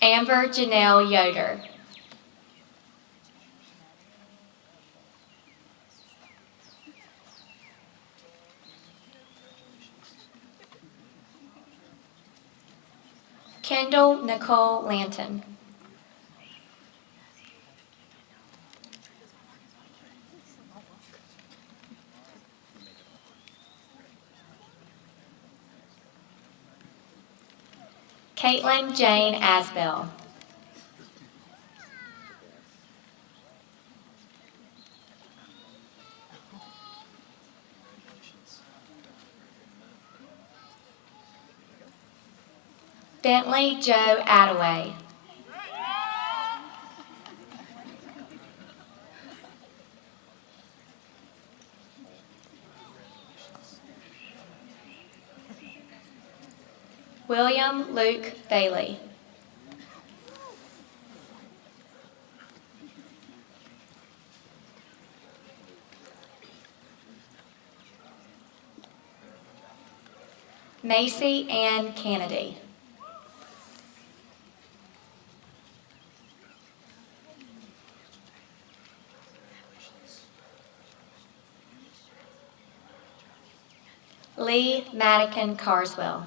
Amber Janelle Yoder. Kendall Nicole Lanton. Caitlin Jane Asbell. Bentley Joe Attaway. William Luke Bailey. Macy Ann Kennedy. Lee Madigan Carswell.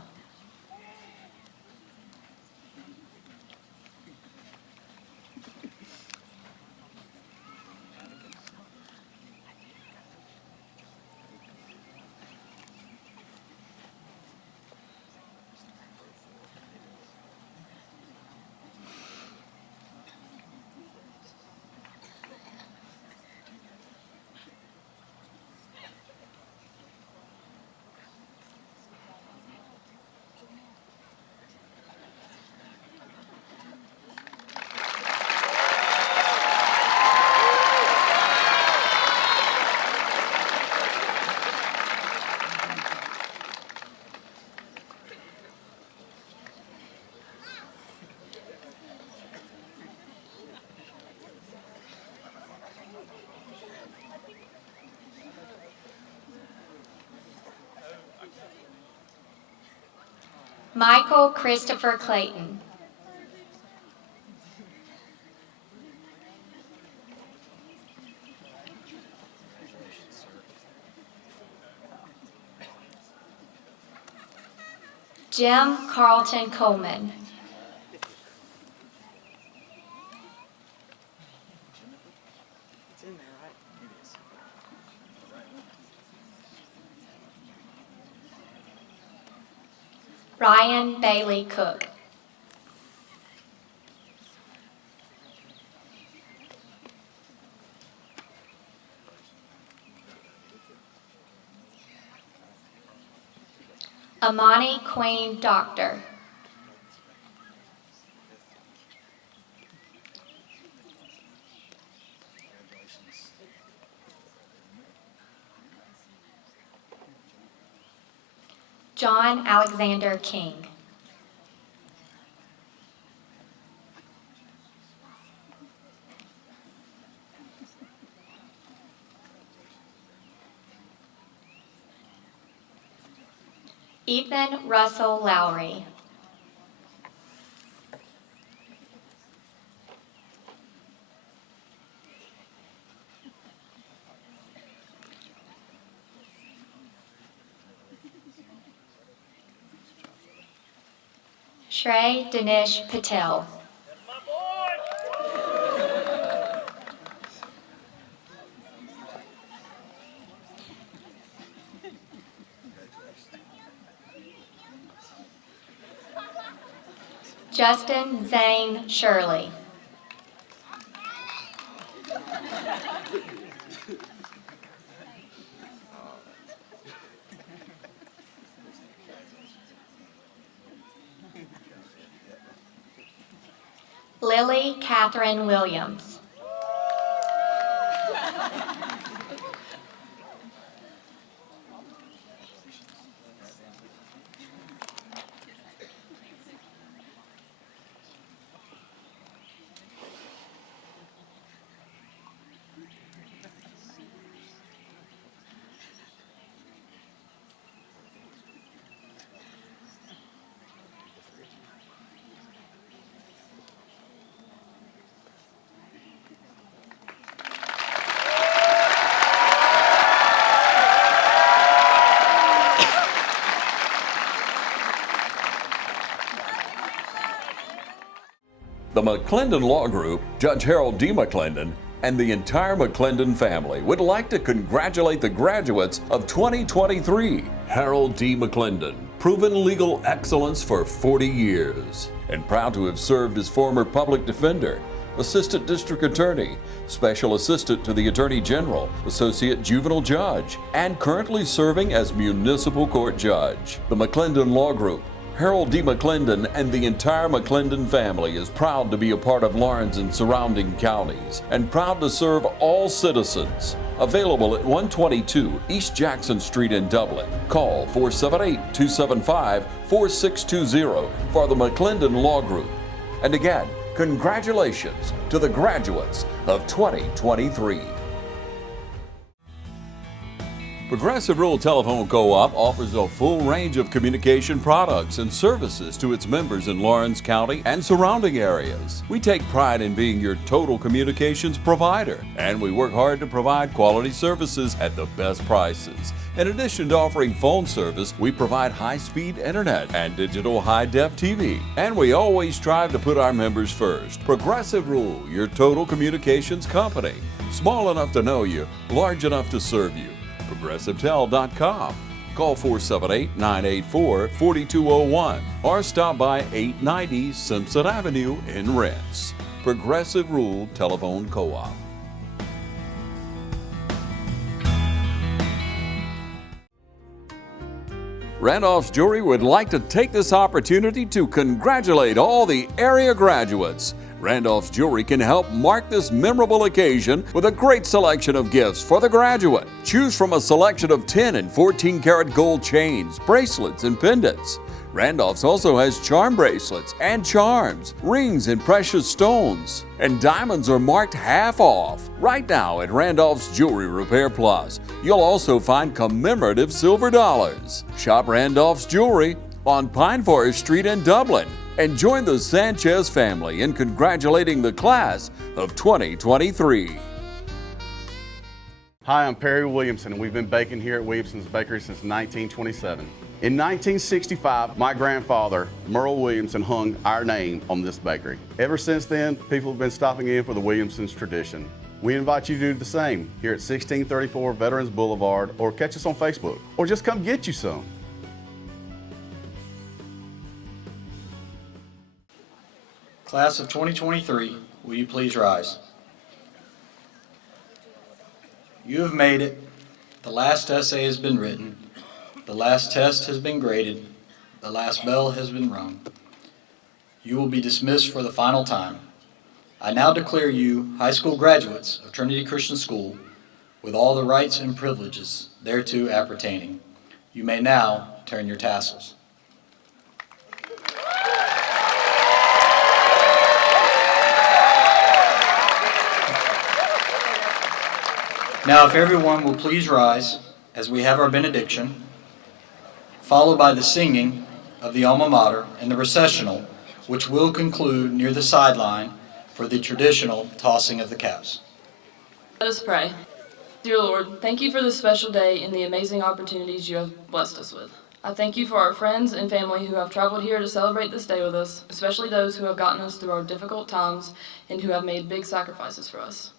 Michael Christopher Clayton. Jim Carlton Coleman. Ryan Bailey Cook. Amani Queen Doctor. John Alexander King. Ethan Russell Lowry. Shrey Dinesh Patel. Justin Zane Shirley. Lily Catherine Williams. The McClendon Law Group, Judge Harold D. McClendon, and the entire McClendon family would like to congratulate the graduates of 2023. Harold D. McClendon, proven legal excellence for 40 years, and proud to have served as former public defender, Assistant District Attorney, Special Assistant to the Attorney General, Associate Juvenile Judge, and currently serving as Municipal Court Judge. The McClendon Law Group, Harold D. McClendon, and the entire McClendon family is proud to be a part of Lawrence and surrounding counties and proud to serve all citizens. Available at 122 East Jackson Street in Dublin. Call 478-275-4620 for the McClendon Law Group. And again, congratulations to the graduates of 2023. Progressive Rural Telephone Co-op offers a full range of communication products and services to its members in Lawrence County and surrounding areas. We take pride in being your total communications provider, and we work hard to provide quality services at the best prices. In addition to offering phone service, we provide high-speed internet and digital high-def TV. And we always strive to put our members first. Progressive Rural, your total communications company. Small enough to know you, large enough to serve you. ProgressiveTel.com. Call 478-984-4201 or stop by 890 Simpson Avenue in Rents. Progressive Rural Telephone Co-op. Randolph's Jewelry would like to take this opportunity to congratulate all the area graduates. Randolph's Jewelry can help mark this memorable occasion with a great selection of gifts for the graduate. Choose from a selection of 10 and 14 karat gold chains, bracelets, and pendants. Randolph's also has charm bracelets and charms, rings, and precious stones. And diamonds are marked half off. Right now at Randolph's Jewelry Repair Plus, you'll also find commemorative silver dollars. Shop Randolph's Jewelry on Pine Forest Street in Dublin. And join the Sanchez family in congratulating the class of 2023. Hi, I'm Perry Williamson, and we've been baking here at Williamson's Bakery since 1927. In 1965, my grandfather, Merle Williamson, hung our name on this bakery. Ever since then, people have been stopping in for the Williamson's tradition. We invite you to do the same here at 1634 Veterans Boulevard, or catch us on Facebook, or just come get you some. Class of 2023, will you please rise? You have made it. The last essay has been written. The last test has been graded. The last bell has been rung. You will be dismissed for the final time. I now declare you high school graduates of Trinity Christian School with all the rights and privileges thereto appertaining. You may now turn your tassels. Now, if everyone will please rise as we have our benediction, followed by the singing of the alma mater and the recessional, which will conclude near the sideline for the traditional tossing of the caps. Let us pray. Dear Lord, thank you for this special day and the amazing opportunities you have blessed us with. I thank you for our friends and family who have traveled here to celebrate this day with us, especially those who have gotten us through our difficult times and who have made big sacrifices for us.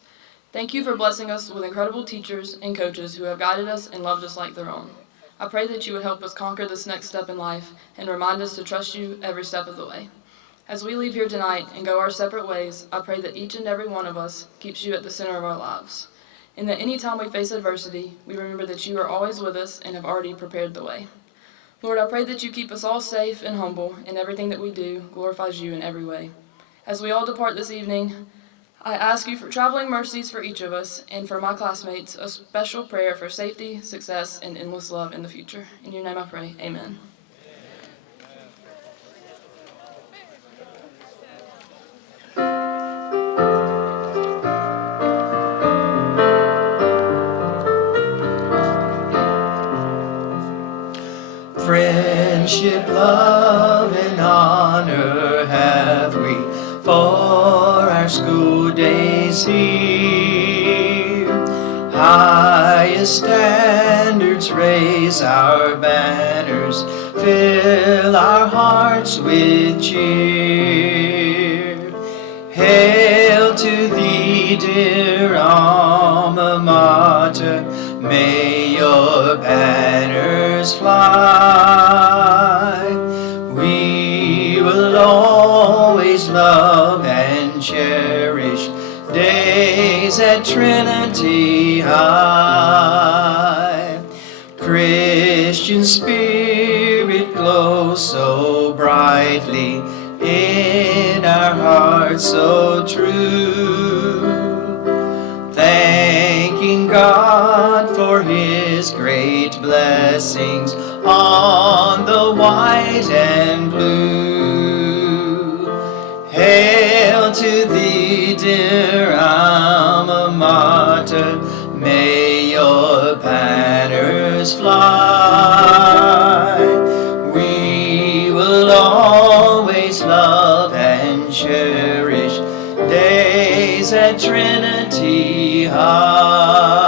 Thank you for blessing us with incredible teachers and coaches who have guided us and loved us like their own. I pray that you would help us conquer this next step in life and remind us to trust you every step of the way. As we leave here tonight and go our separate ways, I pray that each and every one of us keeps you at the center of our lives, and that any time we face adversity, we remember that you are always with us and have already prepared the way. Lord, I pray that you keep us all safe and humble, and everything that we do glorifies you in every way. As we all depart this evening, I ask you for traveling mercies for each of us, and for my classmates, a special prayer for safety, success, and endless love in the future. In your name I pray, amen. Friendship, love, and honor have we for our school days here. Highest standards raise our banners, fill our hearts with cheer. Hail to thee, dear alma mater, may your banners fly. We will always love and cherish days at Trinity High. Christian spirit glows so brightly in our hearts so true, thanking God for his great blessings on the white and blue. Hail to thee, dear alma mater, may your banners fly. We will always love and cherish days at Trinity High.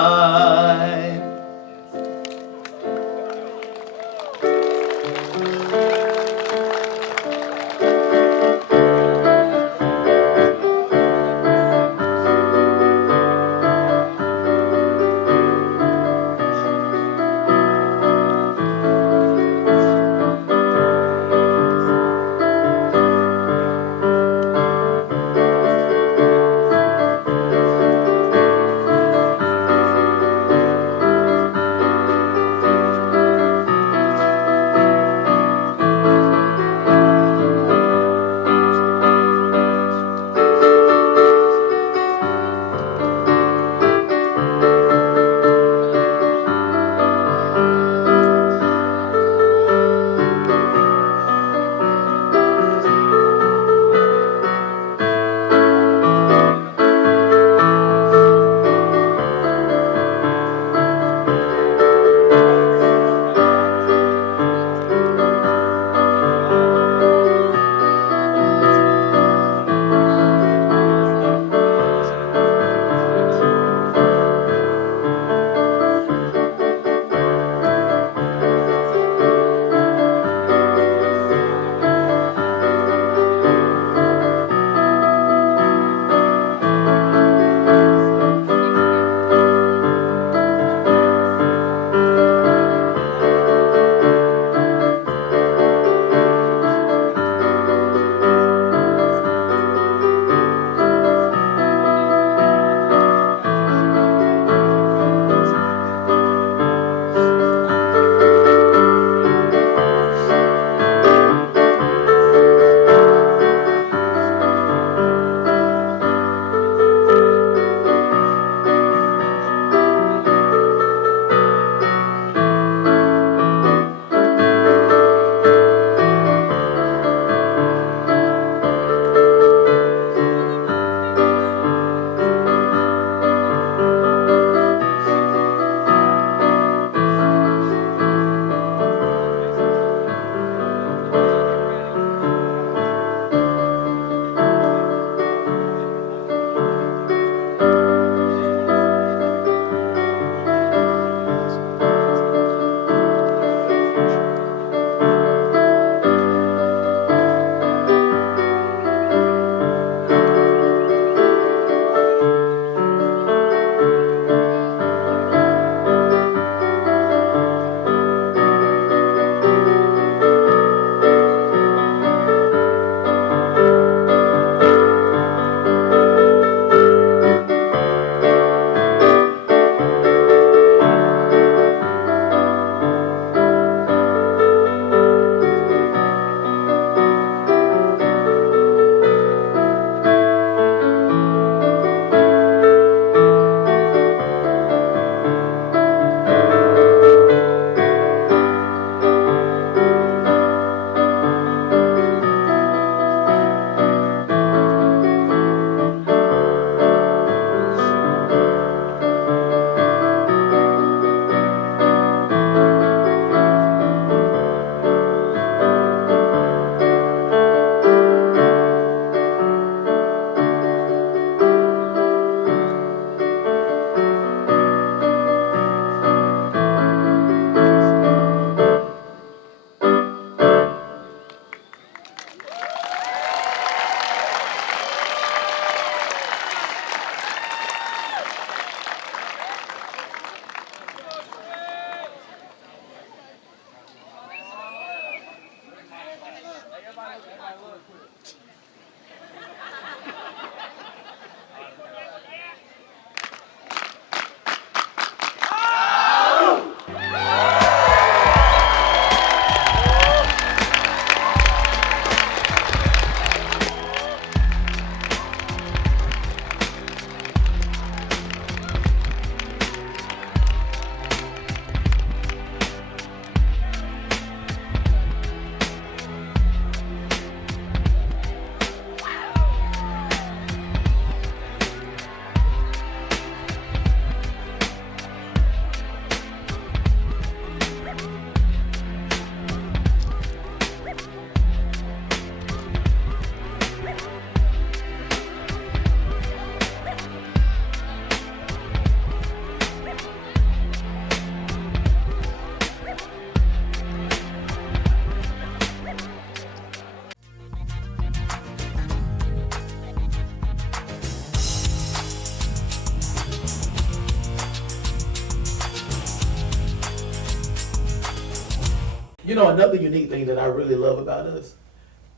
You know, another unique thing that I really love about us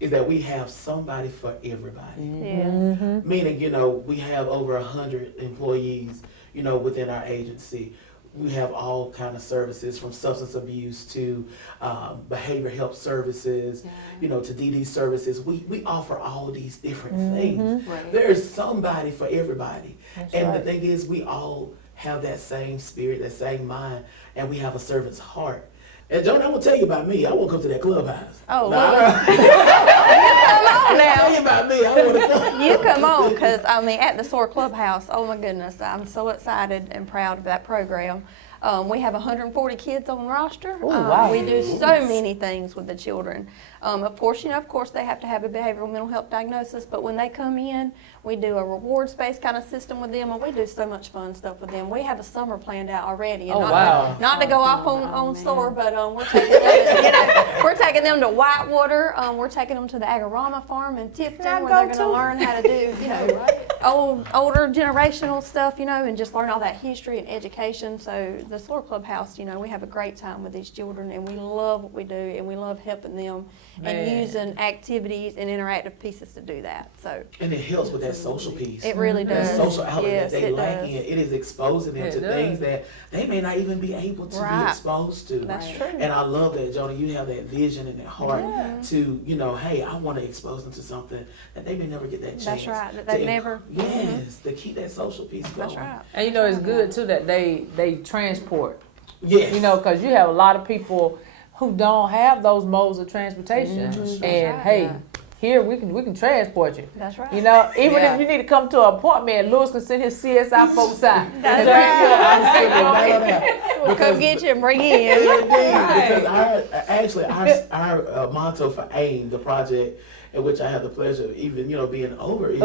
is that we have somebody for everybody. Meaning, you know, we have over 100 employees, you know, within our agency. We have all kind of services from substance abuse to behavior health services, you know, to DD services. We offer all these different things. There is somebody for everybody. The thing is, we all have that same spirit, that same mind, and we have a servant's heart. And Joan, I'm gonna tell you about me. I won't come to that clubhouse. Oh, nah, you come on now. Tell you about me. I want to come. You come on, because I mean, at the SOAR Clubhouse, oh my goodness, I'm so excited and proud of that program. We have 140 kids on the roster. Wow. We do so many things with the children. Of course, they have to have a behavioral mental health diagnosis, but when they come in, we do a rewards-based kind of system with them, and we do so much fun stuff with them. We have a summer planned out already. And not to go off on SOAR, but we're taking them to Whitewater. We're taking them to the Agorama farm in Tifton, where they're going to learn how to do, older generational stuff, and just learn all that history and education. So the SOAR Clubhouse, we have a great time with these children, and we love what we do, and we love helping them and using activities and interactive pieces to do that. So. And it helps with that social piece. It really does. That social outlet that they lack does. in. It is exposing them to things that they may not even be able to be exposed to. That's true. And I love that, Jonah. You have that vision and that heart to, hey, I want to expose them to something that they may never get that chance. That's right. That they never. Yes, to keep that social piece going. That's right. And it's good too that they transport. Yes. Because you have a lot of people who don't have those modes of transportation. And hey, here we can transport you. That's right. Even if you need to come to an appointment, Lewis can send his CSI folks out. That's right. We'll come get you and bring you in. Because our motto for AIM, the project in which I have the pleasure of even, being over, is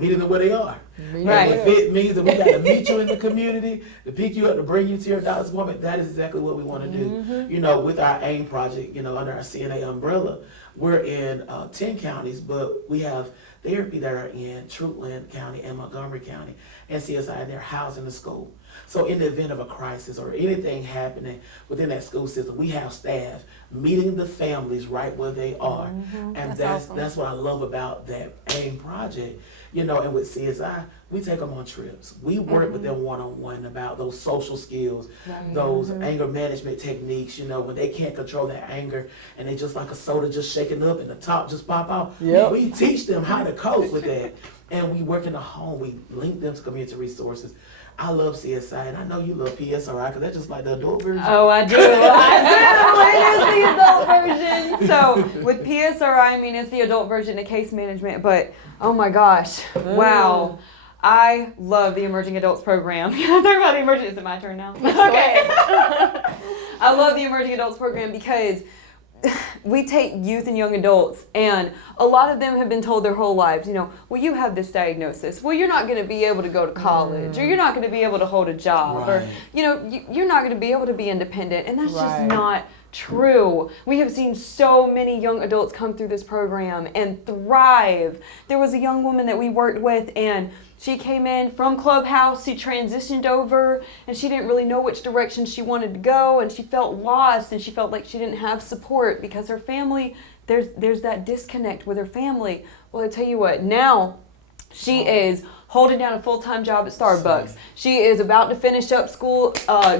meeting them where they are. Right. And if it means that we got to meet you in the community, to pick you up, to bring you to your doctor's appointment, that is exactly what we want to do. With our AIM project, under our CNA umbrella, we're in 10 counties, but we have therapy that are in Truitland County and Montgomery County, and CSI, and they're housed in the school. So in the event of a crisis or anything happening within that school system, we have staff meeting the families right where they are. And that's what I love about that AIM project. And with CSI, we take them on trips. We work with them one-on-one about those social skills, those anger management techniques, when they can't control their anger and they just like a soda just shaking up and the top just pop out. We teach them how to cope with that. And we work in the home. We link them to community resources. I love CSI, and I know you love PSRI, because that's just like the adult version. Oh, I do. It is the adult version. So with PSRI, it's the adult version of case management, but oh my gosh, wow. I love the Emerging Adults program. Can I talk about the Emerging? Is it my turn now? Okay. I love the Emerging Adults program because we take youth and young adults, and a lot of them have been told their whole lives, well, you have this diagnosis. Well, you're not going to be able to go to college, or you're not going to be able to hold a job, or, you're not going to be able to be independent. And that's just not true. We have seen so many young adults come through this program and thrive. There was a young woman that we worked with, and she came in from Clubhouse, she transitioned over, and she didn't really know which direction she wanted to go, and she felt lost, and she felt like she didn't have support because her family, there's that disconnect with her family. Well, I tell you what, now she is holding down a full-time job at Starbucks. She is about to finish up school,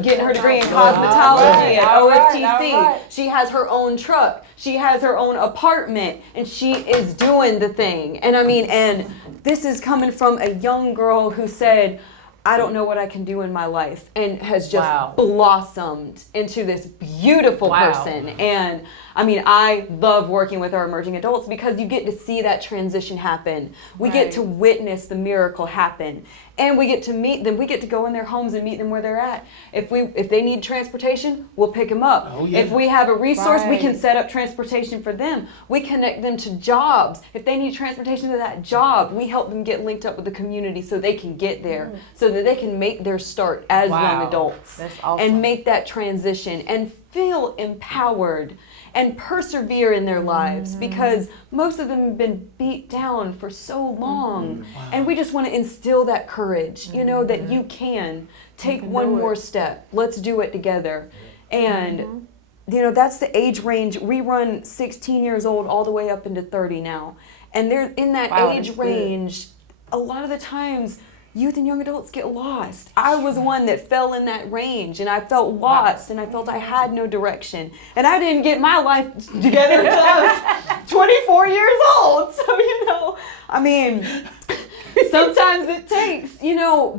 getting her degree in cosmetology at OFTC. She has her own truck. She has her own apartment, and she is doing the thing. And and this is coming from a young girl who said, I don't know what I can do in my life, and has just blossomed into this beautiful person. And I love working with our emerging adults because you get to see that transition happen. We get to witness the miracle happen. And we get to meet them. We get to go in their homes and meet them where they're at. If they need transportation, we'll pick them up. If we have a resource, we can set up transportation for them. We connect them to jobs. If they need transportation to that job, we help them get linked up with the community so they can get there, so that they can make their start as young adults. That's awesome. And make that transition and feel empowered and persevere in their lives, because most of them have been beat down for so long. And we just want to instill that courage, that you can take one more step. Let's do it together. And that's the age range. We run 16 years old all the way up into 30 now. And they're in that age range. A lot of the times, youth and young adults get lost. I was one that fell in that range, and I felt lost, and I felt I had no direction. And I didn't get my life together until I was 24 years old. So, I mean, sometimes it takes,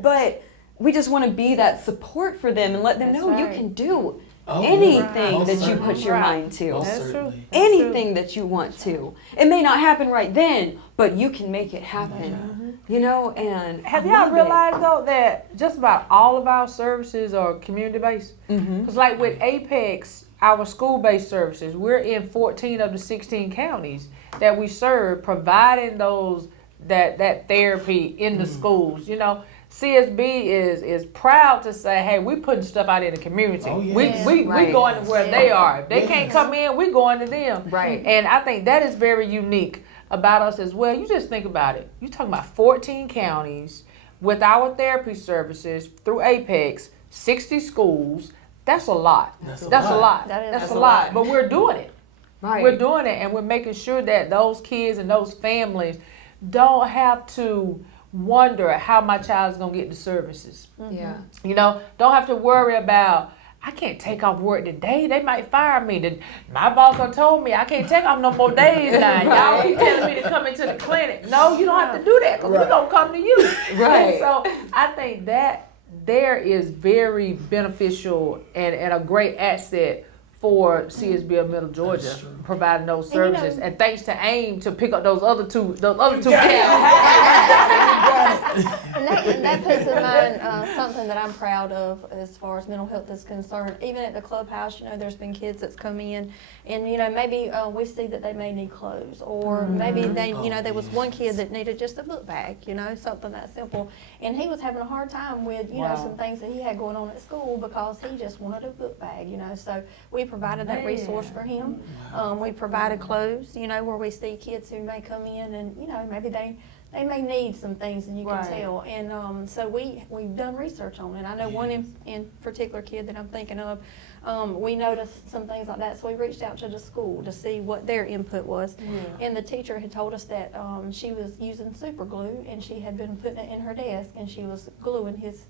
but we just want to be that support for them and let them know you can do anything that you put your mind to. That's true. Anything that you want to. It may not happen right then, but you can make it happen. And have y'all realized though that just about all of our services are community-based? Because like with Apex, our school-based services, we're in 14 of the 16 counties that we serve, providing that therapy in the schools. CSB is proud to say, hey, we putting stuff out in the community. We going to where they are. If they can't come in, we going to them. Right. And I think that is very unique about us as well. You just think about it. You're talking about 14 counties with our therapy services through Apex, 60 schools. That's a lot. That's a lot. That's a lot. But we're doing it. Right. We're doing it, and we're making sure that those kids and those families don't have to wonder how my child's gonna get the services. Yeah. Don't have to worry about, I can't take off work today. They might fire me. My boss done told me I can't take off no more days now. Y'all keep telling me to come into the clinic. No, you don't have to do that because we're gonna come to you. Right. And so I think that there is very beneficial and a great asset for CSB of Middle Georgia providing those services, and thanks to AIM to pick up those other two counties. And that puts in mind something that I'm proud of as far as mental health is concerned. Even at the clubhouse, there's been kids that's come in, and maybe we see that they may need clothes, or maybe they, there was one kid that needed just a book bag, something that simple, and he was having a hard time with, some things that he had going on at school because he just wanted a book bag, So we provided that resource for him. We provided clothes, where we see kids who may come in and, maybe they may need some things, and you can tell. And so we've done research on it. I know one in particular kid that I'm thinking of, we noticed some things like that, so we reached out to the school to see what their input was. And the teacher had told us that she was using super glue, and she had been putting it in her desk, and she was gluing his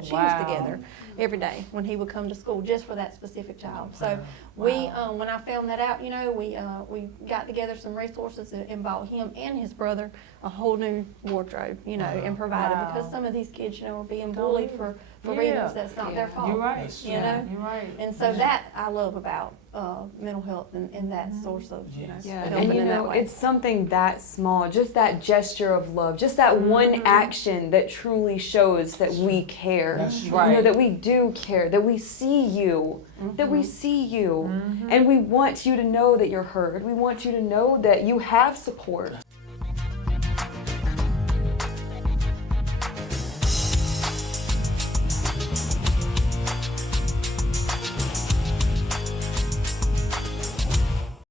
shoes together every day when he would come to school, just for that specific child. So when I found that out, we got together some resources and bought him and his brother a whole new wardrobe, and provided, because some of these kids, are being bullied for reasons that's not their fault. You're right. You're right. And so that I love about mental health and that source of, And helping in that way. it's something that small, just that gesture of love, just that one action that truly shows that we care. That's right. That we do care, that we see you, and we want you to know that you're heard. We want you to know that you have support.